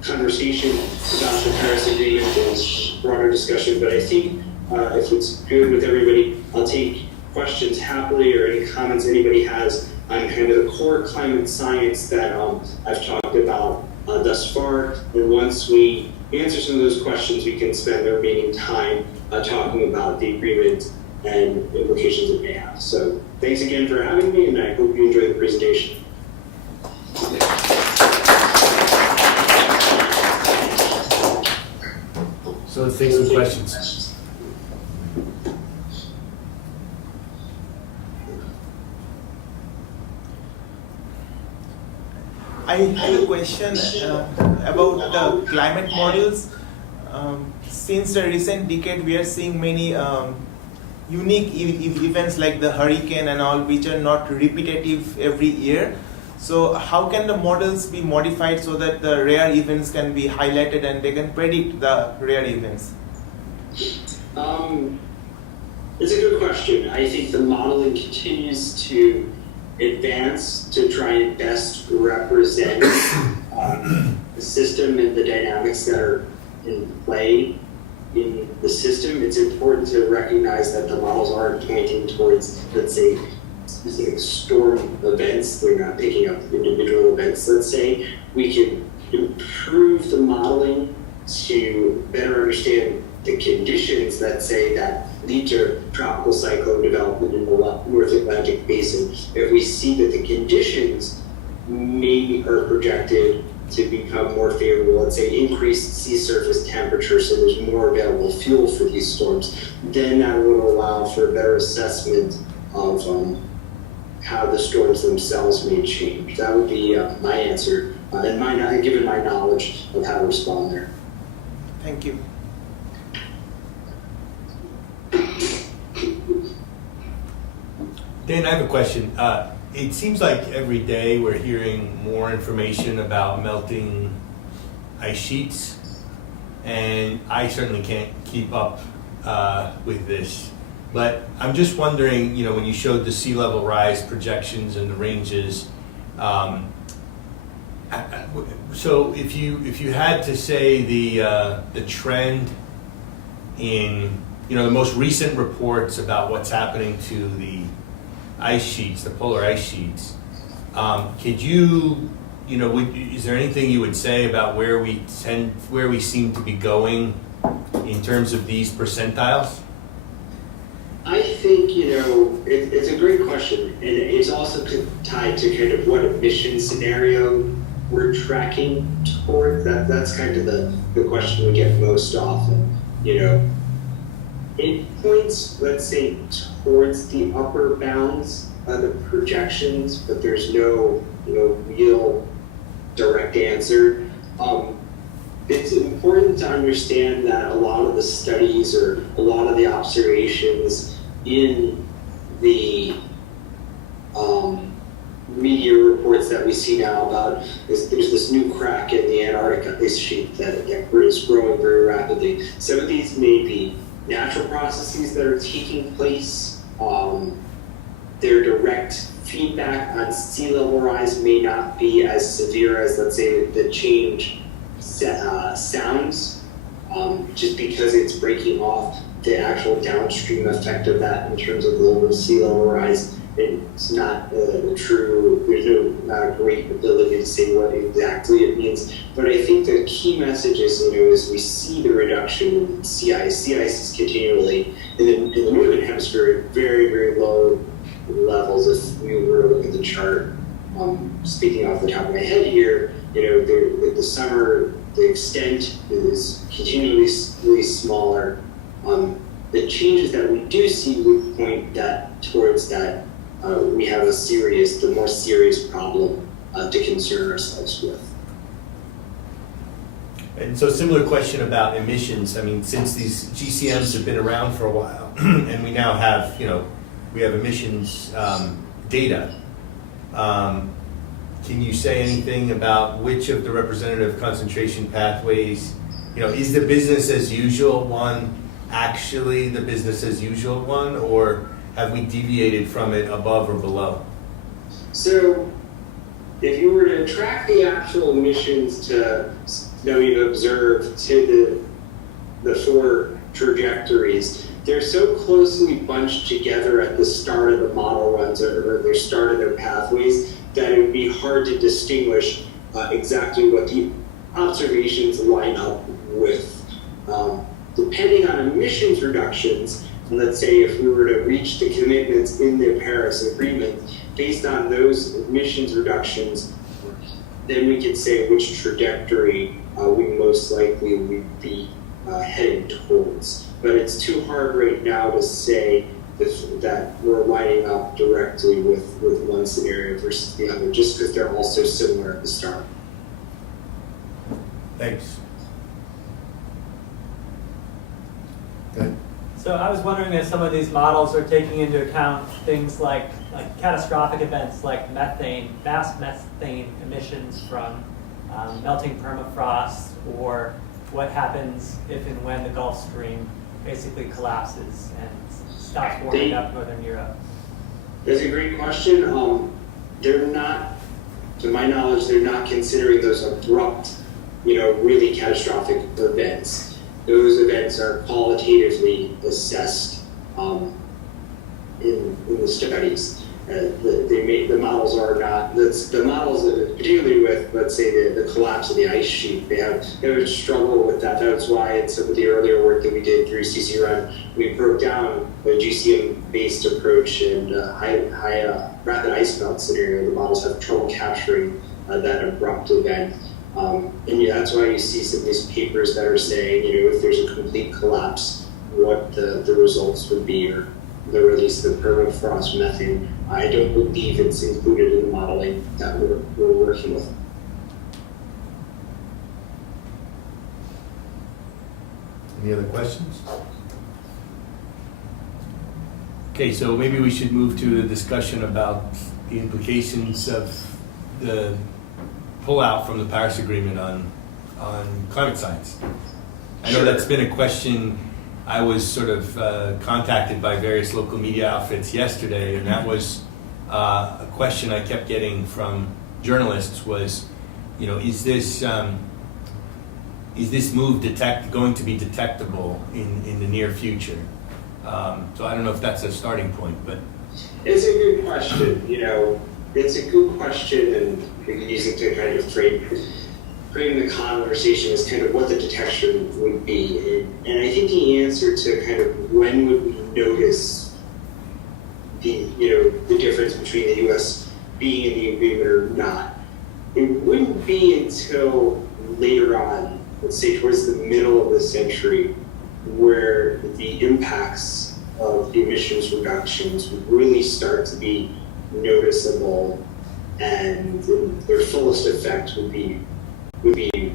conversation about the Paris Agreement and broader discussion, but I think if it's good with everybody, I'll take questions happily or any comments anybody has on kind of the core climate science that I've talked about thus far. And once we answer some of those questions, we can spend the remaining time talking about the agreement and implications it may have. So thanks again for having me, and I hope you enjoy the presentation. So let's take some questions. I have a question about the climate models. Since the recent decade, we are seeing many unique events like the hurricane and all, which are not repetitive every year. So how can the models be modified so that the rare events can be highlighted and they can predict the rare events? It's a good question. I think the modeling continues to advance to try and best represent the system and the dynamics that are in play in the system. It's important to recognize that the models aren't pointing towards, let's say, specific storm events. They're not picking up individual events, let's say. We can improve the modeling to better understand the conditions, let's say, that lead to tropical cyclone development in the North Atlantic basin. If we see that the conditions maybe are projected to become more favorable, let's say increased sea surface temperature, so there's more available fuel for these storms, then that would allow for a better assessment of how the storms themselves may change. That would be my answer, and given my knowledge of how to respond there. Thank you. Dan, I have a question. It seems like every day we're hearing more information about melting ice sheets, and I certainly can't keep up with this. But I'm just wondering, when you showed the sea level rise projections and the ranges, so if you had to say the trend in the most recent reports about what's happening to the ice sheets, the polar ice sheets, could you, is there anything you would say about where we seem to be going in terms of these percentiles? I think, it's a great question, and it's also tied to kind of what emission scenario we're tracking toward. That's kind of the question we get most often. It points, let's say, towards the upper bounds of the projections, but there's no real direct answer. It's important to understand that a lot of the studies or a lot of the observations in the media reports that we see now about there's this new crack in the Antarctic ice sheet that is growing very rapidly. Some of these may be natural processes that are taking place. Their direct feedback on sea level rise may not be as severe as, let's say, the change sounds, just because it's breaking off the actual downstream effect of that in terms of global sea level rise. It's not true. There's not a great ability to say what exactly it means. But I think the key message is, as we see the reduction in sea ice is continually in the northern hemisphere at very, very low levels. If we were to look at the chart, speaking off the top of my head here, with the summer, the extent is continually smaller. The changes that we do see would point towards that we have the more serious problem to concern ourselves with. And so similar question about emissions. I mean, since these GCMs have been around for a while, and we now have, we have emissions data, can you say anything about which of the representative concentration pathways, is the business as usual one actually the business as usual one, or have we deviated from it above or below? So if you were to track the actual emissions that we've observed to the four trajectories, they're so closely bunched together at the start of the model runs or the start of their pathways that it would be hard to distinguish exactly what the observations line up with. Depending on emissions reductions, and let's say if we were to reach the commitments in the Paris Agreement, based on those emissions reductions, then we could say which trajectory we most likely would be heading towards. But it's too hard right now to say that we're lining up directly with one scenario versus the other, just because they're all so similar at the start. Thanks. Good. So I was wondering if some of these models are taking into account things like catastrophic events like methane, vast methane emissions from melting permafrost, or what happens if and when the Gulf Stream basically collapses and stops warming up Northern Europe. That's a great question. They're not, to my knowledge, they're not considering those abrupt, really catastrophic events. Those events are qualitatively assessed in the studies. The models are not. The models, particularly with, let's say, the collapse of the ice sheet, they have a struggle with that. That's why in some of the earlier work that we did through CC-RUN, we broke down a GCM-based approach and high rapid ice melt scenario. The models have trouble capturing that abrupt event. And that's why you see some of these papers that are saying, if there's a complete collapse, what the results would be, or the release of the permafrost methane. I don't believe it's included in the modeling that we're working with. Any other questions? Okay, so maybe we should move to the discussion about the implications of the pullout from the Paris Agreement on climate science. I know that's been a question. I was sort of contacted by various local media outfits yesterday, and that was a question I kept getting from journalists was, is this move going to be detectable in the near future? So I don't know if that's a starting point, but it's a good question. It's a good question, and we can use it to kind of frame the conversation as kind of what the detection would be. And I think the answer to kind of when would we notice the difference between the U.S. being in the agreement or not, it wouldn't be until later on, let's say towards the middle of the century, where the impacts of emissions reductions would really start to be noticeable, and their fullest effect would be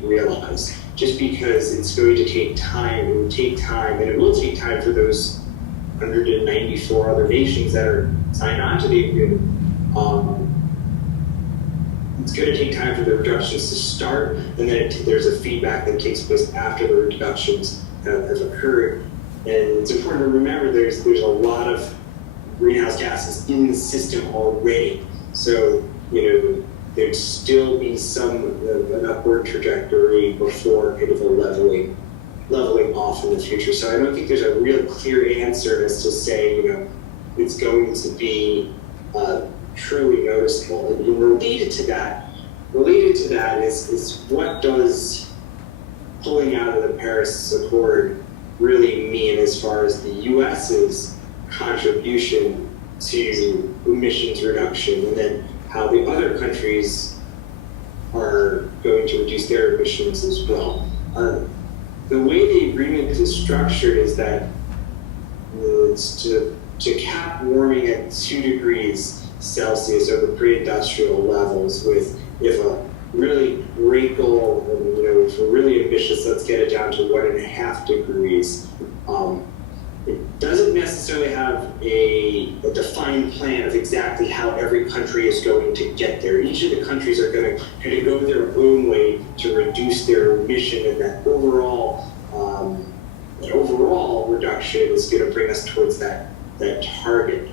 realized. Just because it's going to take time, it would take time, and it will take time for those 194 other nations that are signed on to the agreement. It's going to take time for the reductions to start, and then there's a feedback that takes place after the reductions have occurred. And it's important to remember there's a lot of greenhouse gases in the system already. So, there'd still be an upward trajectory before kind of a leveling off in the future. So I don't think there's a real clear answer as to say, it's going to be truly noticeable. And related to that is what does pulling out of the Paris Accord really mean as far as the U.S.'s contribution to emissions reduction, and then how the other countries are going to reduce their emissions as well. The way the agreement is structured is that it's to cap warming at 2 degrees Celsius over pre-industrial levels, with if a really great goal, if we're really ambitious, let's get it down to 1.5 degrees. It doesn't necessarily have a defined plan of exactly how every country is going to get there. Each of the countries are going to kind of go their own way to reduce their emission, and that overall reduction is going to bring us towards that target.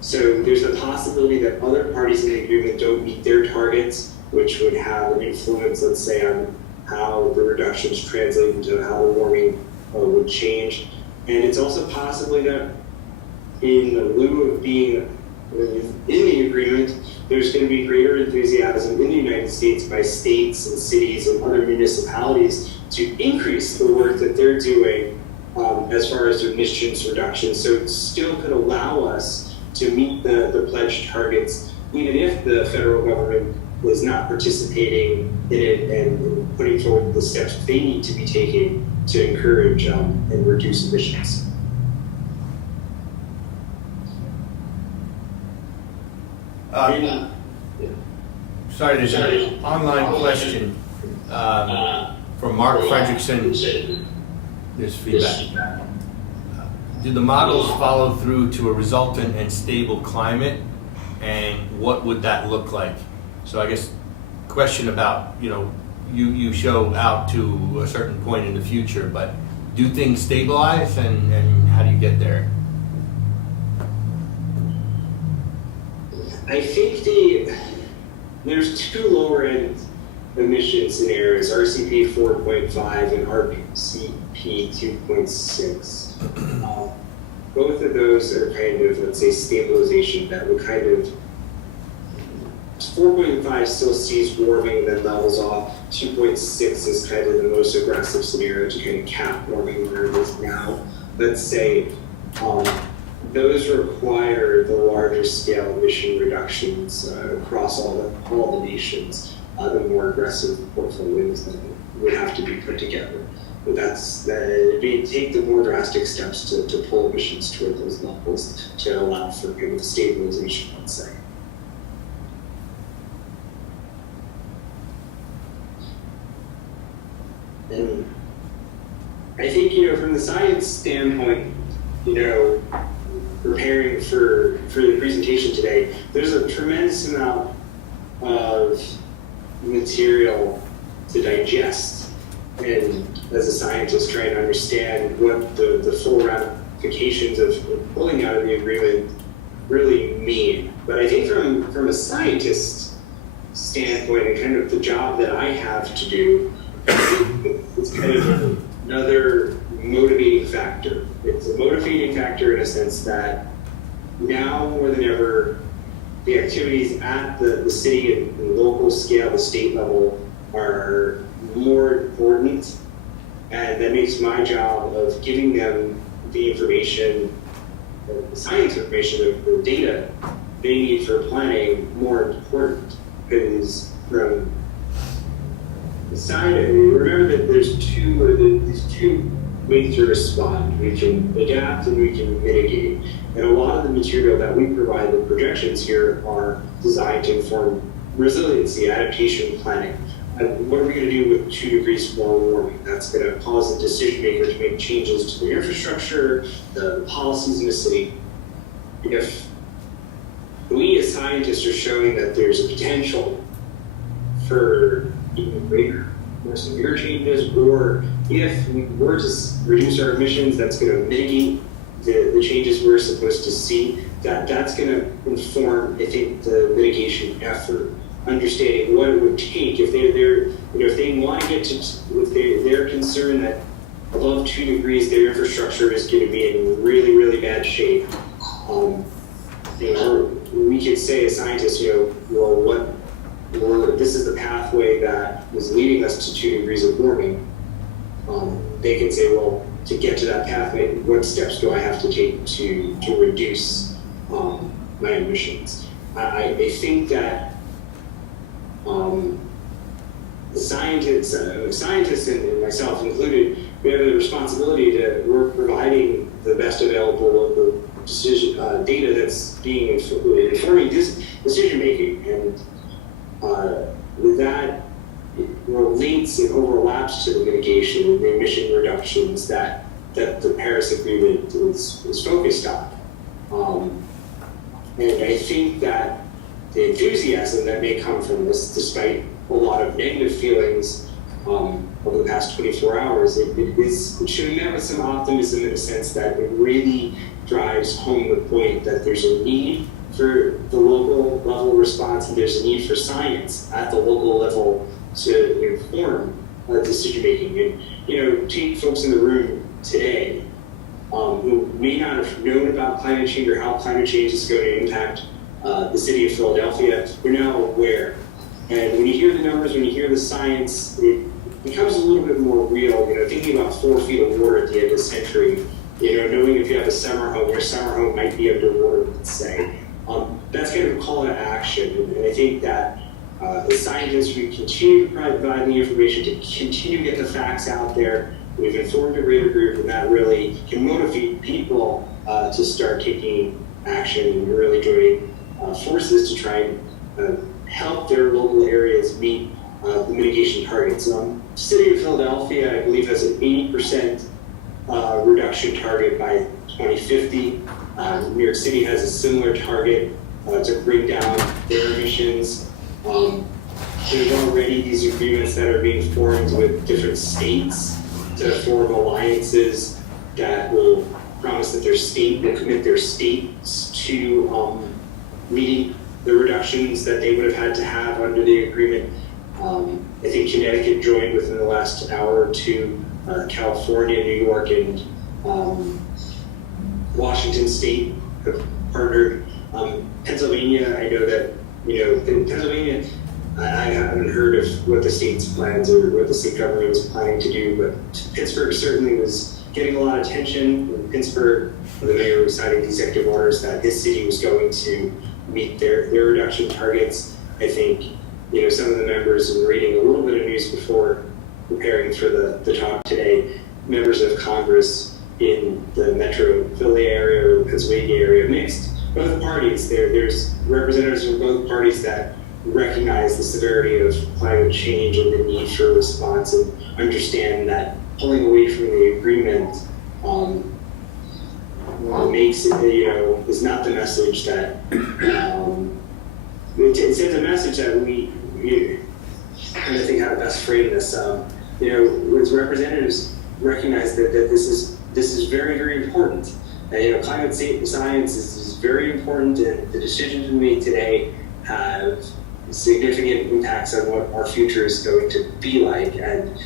So there's a possibility that other parties in the agreement don't meet their targets, which would have an influence, let's say, on how the reductions translate into how the warming would change. And it's also possibly that in lieu of being in the agreement, there's going to be greater enthusiasm in the United States by states and cities and other municipalities to increase the work that they're doing as far as emissions reduction. So it still could allow us to meet the pledged targets, even if the federal government was not participating in it and putting forward the steps they need to be taking to encourage and reduce emissions. Sorry, there's an online question from Mark Fredrickson. There's feedback. Do the models follow through to a resultant and stable climate, and what would that look like? So I guess question about, you show out to a certain point in the future, but do things stabilize, and how do you get there? I think there's two lower end emission scenarios, RCP 4.5 and RCP 2.6. Both of those are kind of, let's say, stabilization that would kind of, 4.5 still sees warming and then levels off. 2.6 is kind of the most aggressive scenario to kind of cap warming where it is now. Let's say those require the larger scale emission reductions across all the nations, the more aggressive portfolios that would have to be put together. But take the more drastic steps to pull emissions toward those levels to allow for kind of stabilization, let's say. And I think, from the science standpoint, preparing for the presentation today, there's a tremendous amount of material to digest. And as a scientist, trying to understand what the full ramifications of pulling out of the agreement really mean. But I think from a scientist standpoint and kind of the job that I have to do, it's kind of another motivating factor. It's a motivating factor in a sense that now more than ever, the activities at the city and local scale, the state level, are more important. And that makes my job of giving them the information, the science information, the data they need for planning more important. Because from the side, remember that there's these two ways to respond. We can adapt and we can mitigate. And a lot of the material that we provide, the projections here, are designed to inform resiliency, adaptation planning. What are we going to do with 2 degrees more warming? That's going to cause the decision maker to make changes to the infrastructure, the policies in the city. If we as scientists are showing that there's a potential for even greater, more severe changes, or if we were to reduce our emissions, that's going to mitigate the changes we're supposed to see, that's going to inform, I think, the mitigation effort. Understanding what it would take if if they want to get to, if they're concerned that above 2 degrees their infrastructure is going to be in really, really bad shape. We could say as scientists, this is the pathway that is leading us to 2 degrees of warming. They can say, well, to get to that pathway, what steps do I have to take to reduce my emissions? I think that the scientists and myself included, we have the responsibility we're providing the best available decision data that's being informing decision making, and with that, it relates and overlaps to the mitigation and the emission reductions that the Paris Agreement is focused on. And I think that the enthusiasm that may come from this, despite a lot of negative feelings over the past 24 hours, it should be met with some optimism in the sense that it really drives home the point that there's a need for the local level response, and there's a need for science at the local level to inform decision making. And take folks in the room today who may not have known about climate change or how climate change is going to impact the city of Philadelphia. We're now aware. And when you hear the numbers, when you hear the science, it becomes a little bit more real. Thinking about 4 feet of water at the end of the century, knowing if you have a summer home, your summer home might be underwater, let's say. That's kind of a call to action. And I think that as scientists, we continue to provide the information to continue to get the facts out there. We've informed a greater group, and that really can motivate people to start taking action and really joining forces to try and help their local areas meet the mitigation targets. City of Philadelphia, I believe, has an 80% reduction target by 2050. New York City has a similar target to bring down their emissions. There's already these agreements that are being formed with different states to form alliances that will promise that their state will commit their states to meeting the reductions that they would have had to have under the agreement. I think Connecticut joined within the last hour or two. California, New York, and Washington State have partnered. Pennsylvania, I know that, in Pennsylvania, I haven't heard of what the state's plans or what the state government was planning to do, but Pittsburgh certainly was getting a lot of attention. In Pittsburgh, the mayor was signing executive orders that his city was going to meet their reduction targets. I think, some of the members, and reading a little bit of news before preparing for the talk today, members of Congress in the Metro Philly area or the Pennsylvania area, mixed both parties. There's representatives from both parties that recognize the severity of climate change and the need for a response, and understand that pulling away from the agreement makes it, is not the message that it sends a message that we kind of think how to best frame this. As representatives recognize that this is very, very important. Climate science is very important, and the decisions we make today have significant impacts on what our future is going to be like. And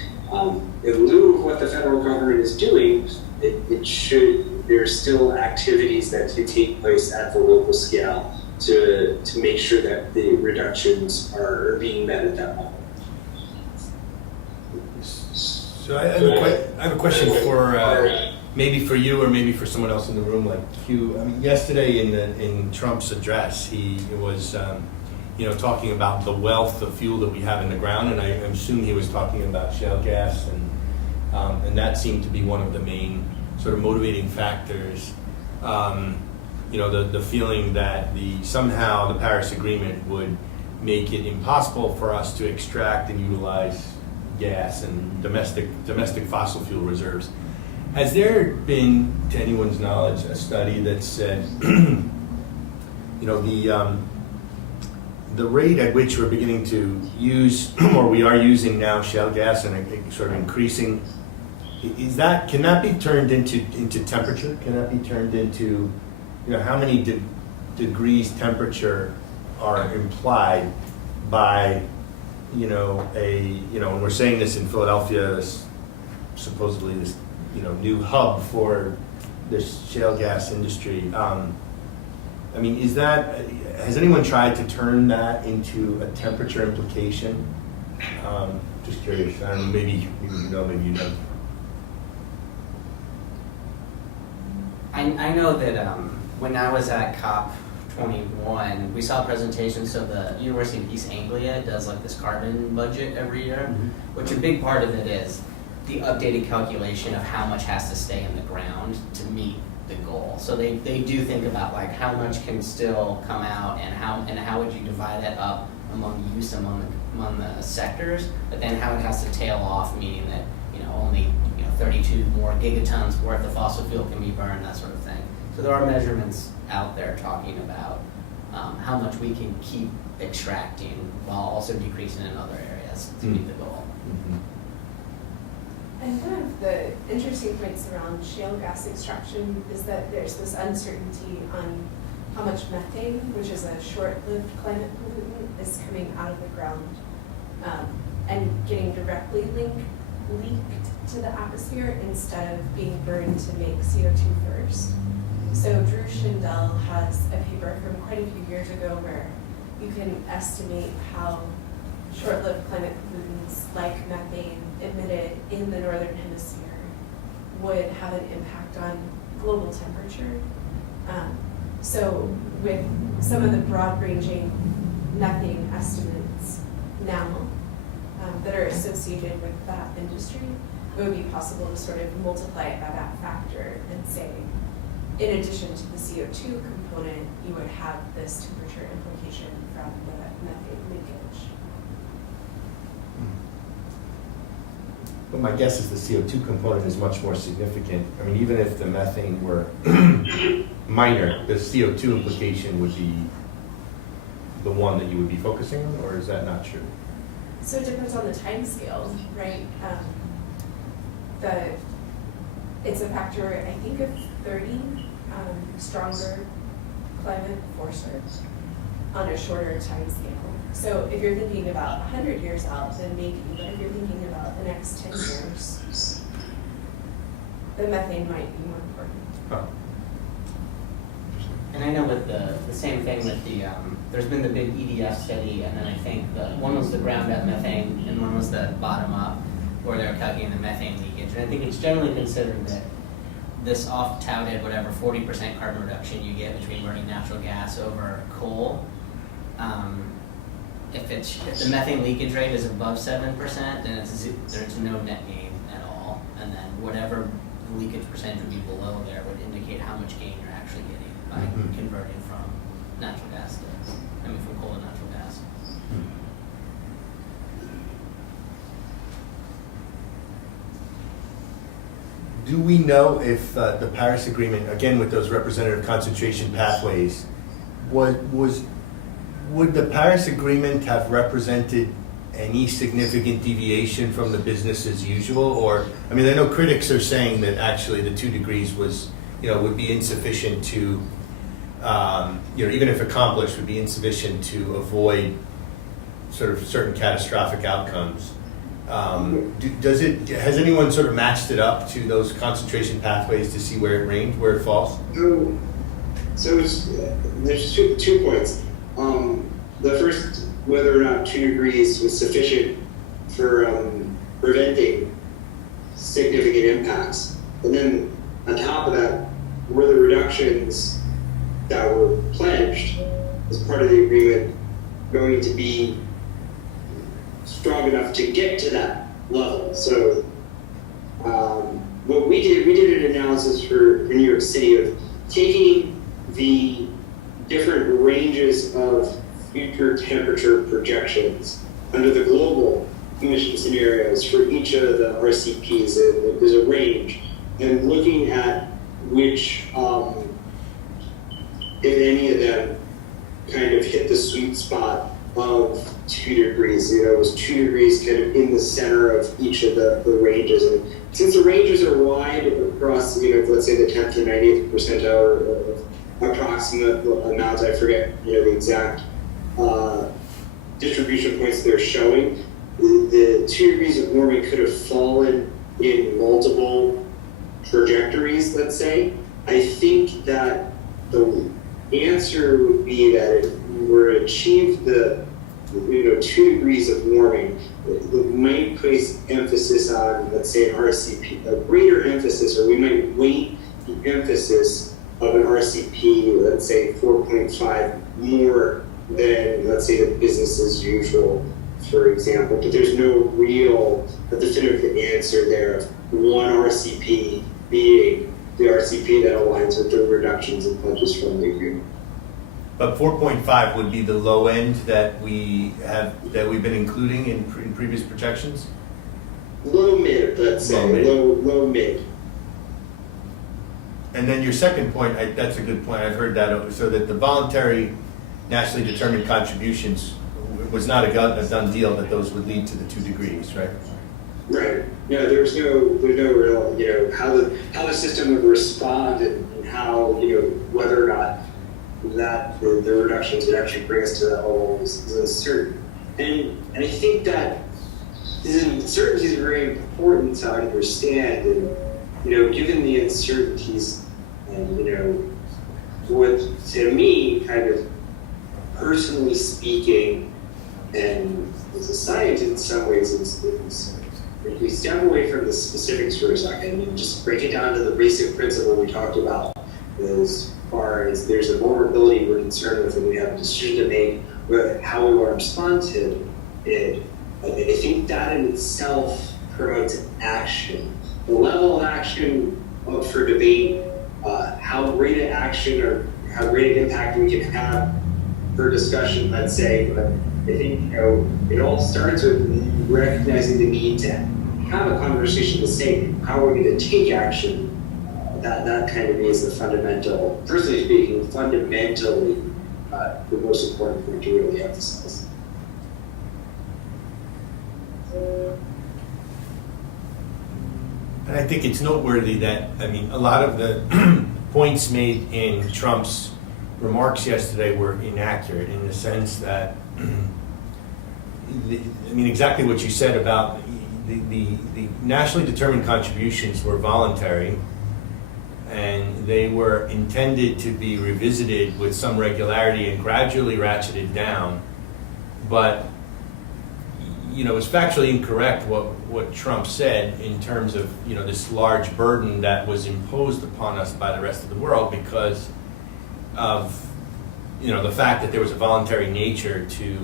in lieu of what the federal government is doing, there's still activities that can take place at the local scale to make sure that the reductions are being met at that level. So I have a question for maybe for you or maybe for someone else in the room, like Hugh. I mean, yesterday in Trump's address, he was talking about the wealth of fuel that we have in the ground, and I assume he was talking about shale gas, and that seemed to be one of the main sort of motivating factors. The feeling that somehow the Paris Agreement would make it impossible for us to extract and utilize gas and domestic fossil fuel reserves. Has there been, to anyone's knowledge, a study that said, the rate at which we're beginning to use, or we are using now, shale gas and sort of increasing, can that be turned into temperature? Can that be turned into, how many degrees temperature are implied by, and we're saying this in Philadelphia, supposedly this, new hub for the shale gas industry. Has anyone tried to turn that into a temperature implication? Just curious. I don't know, maybe you know, maybe you don't. I know that when I was at COP21, we saw presentations. So the University of East Anglia does like this carbon budget every year, which a big part of it is the updated calculation of how much has to stay in the ground to meet the goal. So they do think about like how much can still come out and how would you divide that up among use among the sectors, but then how it has to tail off, meaning that only 32 more gigatons worth of fossil fuel can be burned, that sort of thing. So there are measurements out there talking about how much we can keep extracting while also decreasing in other areas to meet the goal. And one of the interesting points around shale gas extraction is that there's this uncertainty on how much methane, which is a short-lived climate pollutant, is coming out of the ground. and getting directly leaked to the atmosphere instead of being burned to make CO2 first. So Drew Schindel has a paper from quite a few years ago where you can estimate how short-lived climate pollutants like methane emitted in the northern hemisphere would have an impact on global temperature. So with some of the broad-ranging methane estimates now that are associated with that industry, it would be possible to sort of multiply it by that factor and say, in addition to the CO2 component, you would have this temperature implication from the methane leakage. But my guess is the CO2 component is much more significant. I mean, even if the methane were minor, the CO2 implication would be the one that you would be focusing on, or is that not true? So it depends on the time scale, right? It's a factor, I think, of 30 stronger climate forcers on a shorter time scale. So if you're thinking about 100 years out, then maybe, but if you're thinking about the next 10 years, the methane might be more important. Huh. And I know with the same thing with the, there's been the big EDF study, and then I think one was the ground up methane, and one was the bottom up, where they're calculating the methane leakage. And I think it's generally considered that this oft-touted, whatever, 40% carbon reduction you get between burning natural gas over coal, if the methane leakage rate is above 7%, then there's no net gain at all. And then whatever the leakage percentage would be below there would indicate how much gain you're actually getting by converting from natural gas from coal to natural gas. Do we know if the Paris Agreement, again with those representative concentration pathways, would the Paris Agreement have represented any significant deviation from the business as usual? Or, I mean, I know critics are saying that actually the 2 degrees would be insufficient to, even if accomplished, would be insufficient to avoid sort of certain catastrophic outcomes. Has anyone sort of matched it up to those concentration pathways to see where it falls? So there's two points. The first, whether or not 2 degrees was sufficient for preventing significant impacts. And then on top of that, were the reductions that were pledged as part of the agreement going to be strong enough to get to that level? So what we did an analysis for New York City of taking the different ranges of future temperature projections under the global emission scenarios for each of the RCPs. There's a range, and looking at which, if any of them, kind of hit the sweet spot of 2 degrees. It was 2 degrees kind of in the center of each of the ranges. And since the ranges are wide across, let's say the 10th to 90th percentile of approximate amounts, I forget, the exact distribution points they're showing, the 2 degrees of warming could have fallen in multiple trajectories, let's say. I think that the answer would be that if we were to achieve the 2 degrees of warming, it might place emphasis on, let's say, an RCP, a greater emphasis, or we might weight the emphasis of an RCP, let's say 4.5, more than, let's say, the business as usual, for example. But there's no real definitive answer there of one RCP being the RCP that aligns with the reductions in pledges from the agreement. But 4.5 would be the low end that we've been including in previous projections? Low mid, let's say. Low mid. And then your second point, that's a good point. I've heard that. So that the voluntary nationally determined contributions was not a done deal, that those would lead to the 2 degrees, right? Right. Yeah, there's no real, how the system would respond and how, whether or not that the reductions would actually bring us to that level is uncertain. And I think that uncertainty is very important to understand, and given the uncertainties, and what to me, kind of personally speaking, and as a scientist in some ways, is if we step away from the specifics for a second and just break it down to the basic principle we talked about, as far as there's a vulnerability we're concerned with and we have a decision to make with how we want to respond to it, I think that in itself promotes action. The level of action up for debate, how great an action or how great an impact we can have for discussion, let's say, but I think it all starts with recognizing the need to have a conversation to say how we're going to take action. That kind of is the fundamental, personally speaking, fundamentally the most important point to really emphasize. And I think it's noteworthy that, a lot of the points made in Trump's remarks yesterday were inaccurate in the sense that, exactly what you said about the nationally determined contributions were voluntary, and they were intended to be revisited with some regularity and gradually ratcheted down. But it's factually incorrect what Trump said in terms of this large burden that was imposed upon us by the rest of the world because of the fact that there was a voluntary nature to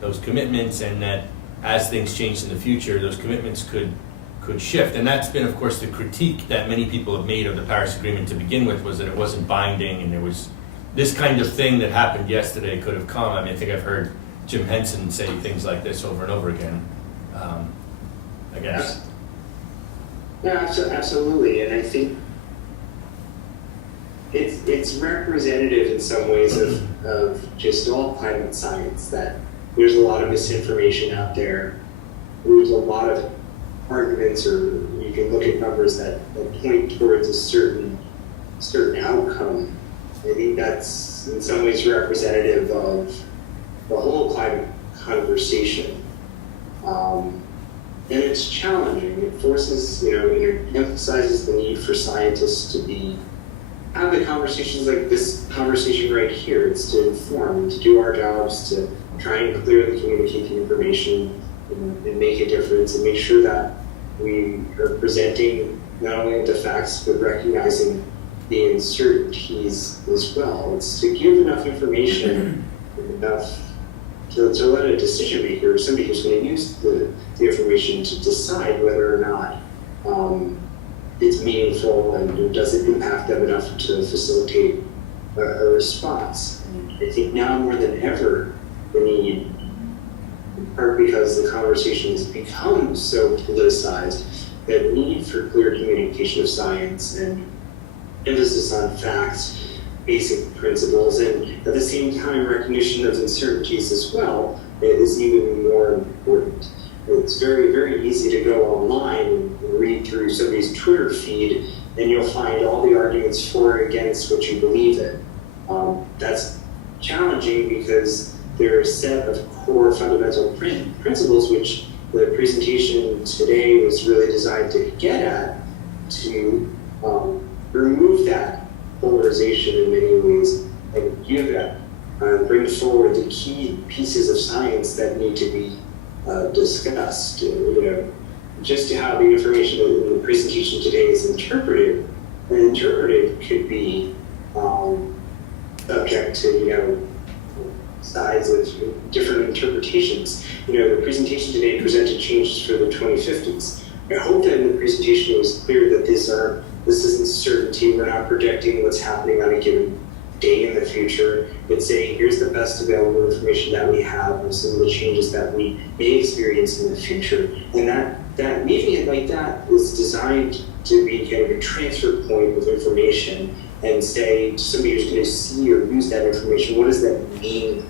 those commitments, and that as things changed in the future, those commitments could shift. And that's been, of course, the critique that many people have made of the Paris Agreement to begin with, was that it wasn't binding, and there was this kind of thing that happened yesterday could have come. I think I've heard Jim Henson say things like this over and over again, I guess. Yeah, absolutely. And I think it's representative in some ways of just all climate science, that there's a lot of misinformation out there. There's a lot of arguments, or you can look at numbers that point towards a certain outcome. I think that's in some ways representative of the whole climate conversation. And it's challenging. It forces, it emphasizes the need for scientists to have the conversations like this conversation right here. It's to inform, to do our jobs, to try and clearly communicate the information and make a difference, and make sure that we are presenting not only the facts, but recognizing the uncertainties as well. It's to give enough information, enough to let a decision maker, or somebody who's going to use the information to decide whether or not it's meaningful and does it impact them enough to facilitate a response. I think now more than ever, the need, in part because the conversation has become so politicized, the need for clear communication of science and emphasis on facts, basic principles, and at the same time recognition of uncertainties as well is even more important. It's very, very easy to go online and read through somebody's Twitter feed, and you'll find all the arguments for or against what you believe in. That's challenging because there are a set of core fundamental principles which the presentation today was really designed to get at, to remove that polarization in many ways and give that, bring forward the key pieces of science that need to be discussed. Just how the information in the presentation today is interpreted, and interpreted could be subject to sides of different interpretations. The presentation today presented changes for the 2050s. I hope that in the presentation it was clear that this isn't certainty. We're not projecting what's happening on a given day in the future. It's saying here's the best available information that we have and some of the changes that we may experience in the future. And that leaving it like that is designed to be kind of a transfer point of information, and say to somebody who's going to see or use that information, what does that mean?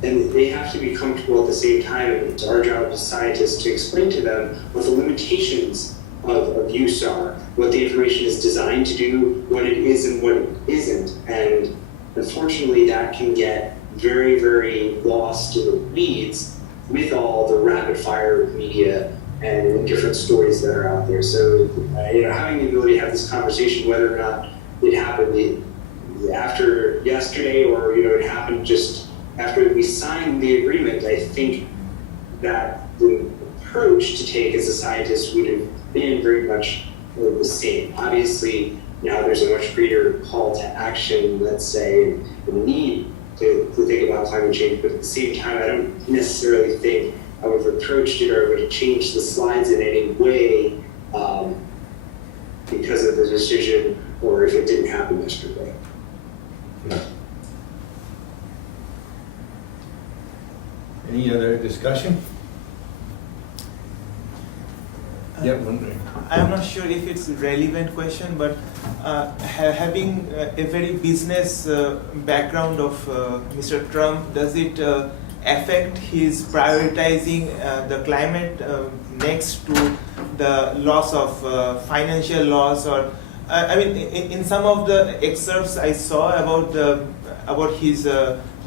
And they have to be comfortable at the same time. It's our job as scientists to explain to them what the limitations of use are, what the information is designed to do, what it is and what it isn't. And unfortunately, that can get very, very lost in the weeds with all the rapid fire media and different stories that are out there. So, having the ability to have this conversation, whether or not it happened after yesterday or, it happened just after we signed the agreement, I think that the approach to take as a scientist would have been very much the same. Obviously, now there's a much greater call to action, let's say, the need to think about climate change, but at the same time, I don't necessarily think I would have approached it or I would have changed the slides in any way because of the decision or if it didn't happen yesterday. Any other discussion? Yeah, wondering. I'm not sure if it's a relevant question, but having a very business background of Mr. Trump, does it affect his prioritizing the climate next to the loss of financial loss? Or in some of the excerpts I saw about his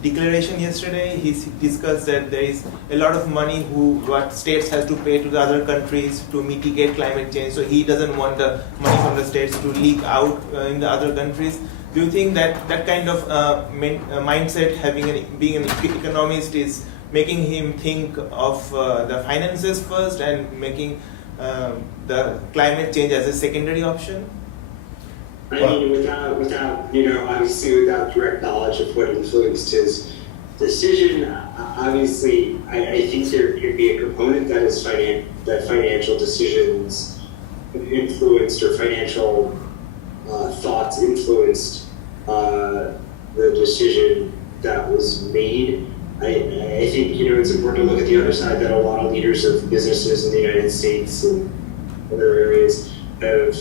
declaration yesterday, he discussed that there is a lot of money what states have to pay to the other countries to mitigate climate change. So he doesn't want the money from the states to leak out in the other countries. Do you think that that kind of mindset, being an economist, is making him think of the finances first and making the climate change as a secondary option? I mean, without obviously without direct knowledge of what influenced his decision, obviously, I think there could be a component that is that financial decisions influenced or financial thoughts influenced the decision that was made. I think it's important to look at the other side, that a lot of leaders of businesses in the United States and other areas have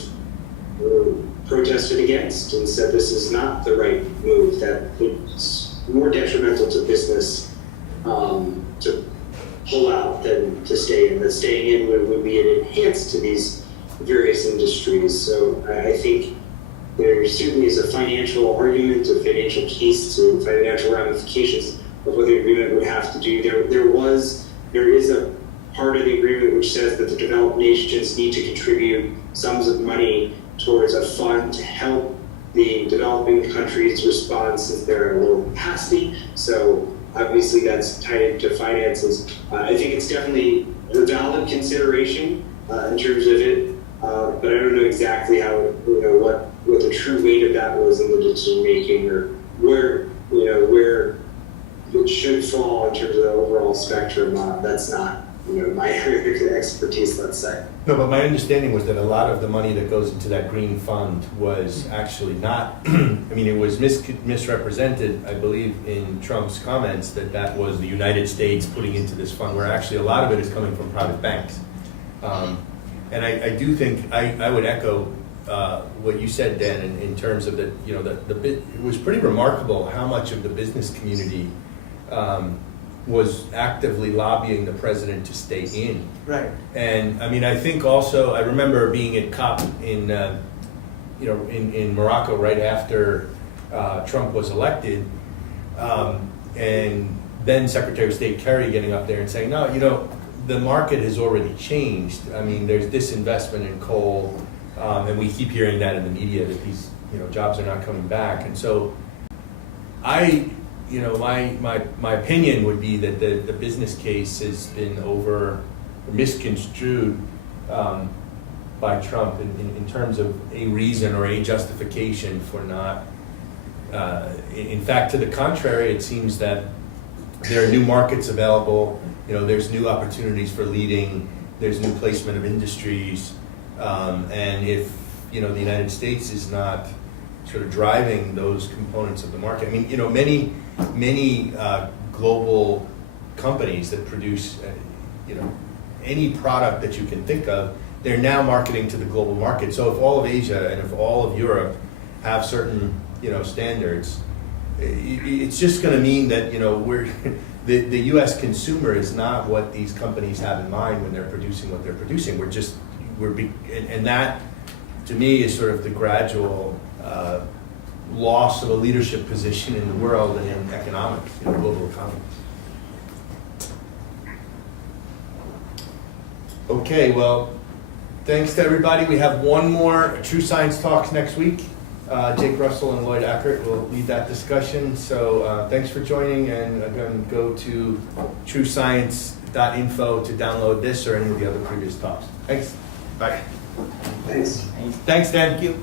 protested against and said this is not the right move, that it's more detrimental to business to pull out than to stay in. That staying in would be an enhance to these various industries. So I think there certainly is a financial argument, a financial case to financial ramifications of what the agreement would have to do. There is a part of the agreement which says that the developed nations need to contribute sums of money towards a fund to help the developing countries respond since they're at a low capacity. So obviously that's tied into finances. I think it's definitely a valid consideration in terms of it, but I don't know exactly how, what the true weight of that was in the decision making, or where it should fall in terms of the overall spectrum. That's not my expertise, let's say. No, but my understanding was that a lot of the money that goes into that green fund was actually not, it was misrepresented, I believe, in Trump's comments that was the United States putting into this fund, where actually a lot of it is coming from private banks. And I do think, I would echo what you said, Dan, in terms of that, it was pretty remarkable how much of the business community was actively lobbying the president to stay in. Right. And I think also, I remember being at COP in Morocco right after Trump was elected, and then Secretary of State Kerry getting up there and saying, no, the market has already changed. There's disinvestment in coal, and we keep hearing that in the media that these jobs are not coming back. And so my opinion would be that the business case has been misconstrued by Trump in terms of a reason or a justification for not. In fact, to the contrary, it seems that there are new markets available. There's new opportunities for leading. There's new placement of industries, and if the United States is not sort of driving those components of the market. Many global companies that produce, any product that you can think of, they're now marketing to the global market. So if all of Asia and if all of Europe have certain, standards, it's just going to mean that, the U.S. consumer is not what these companies have in mind when they're producing what they're producing. And that, to me, is sort of the gradual loss of a leadership position in the world and in economics, global economy. Okay, well, thanks to everybody. We have one more True Science Talks next week. Jake Russell and Lloyd Ackert will lead that discussion. So thanks for joining, and again, go to truescience.info to download this or any of the other previous talks. Thanks. Bye. Thanks. Thanks, Dan. Thank you.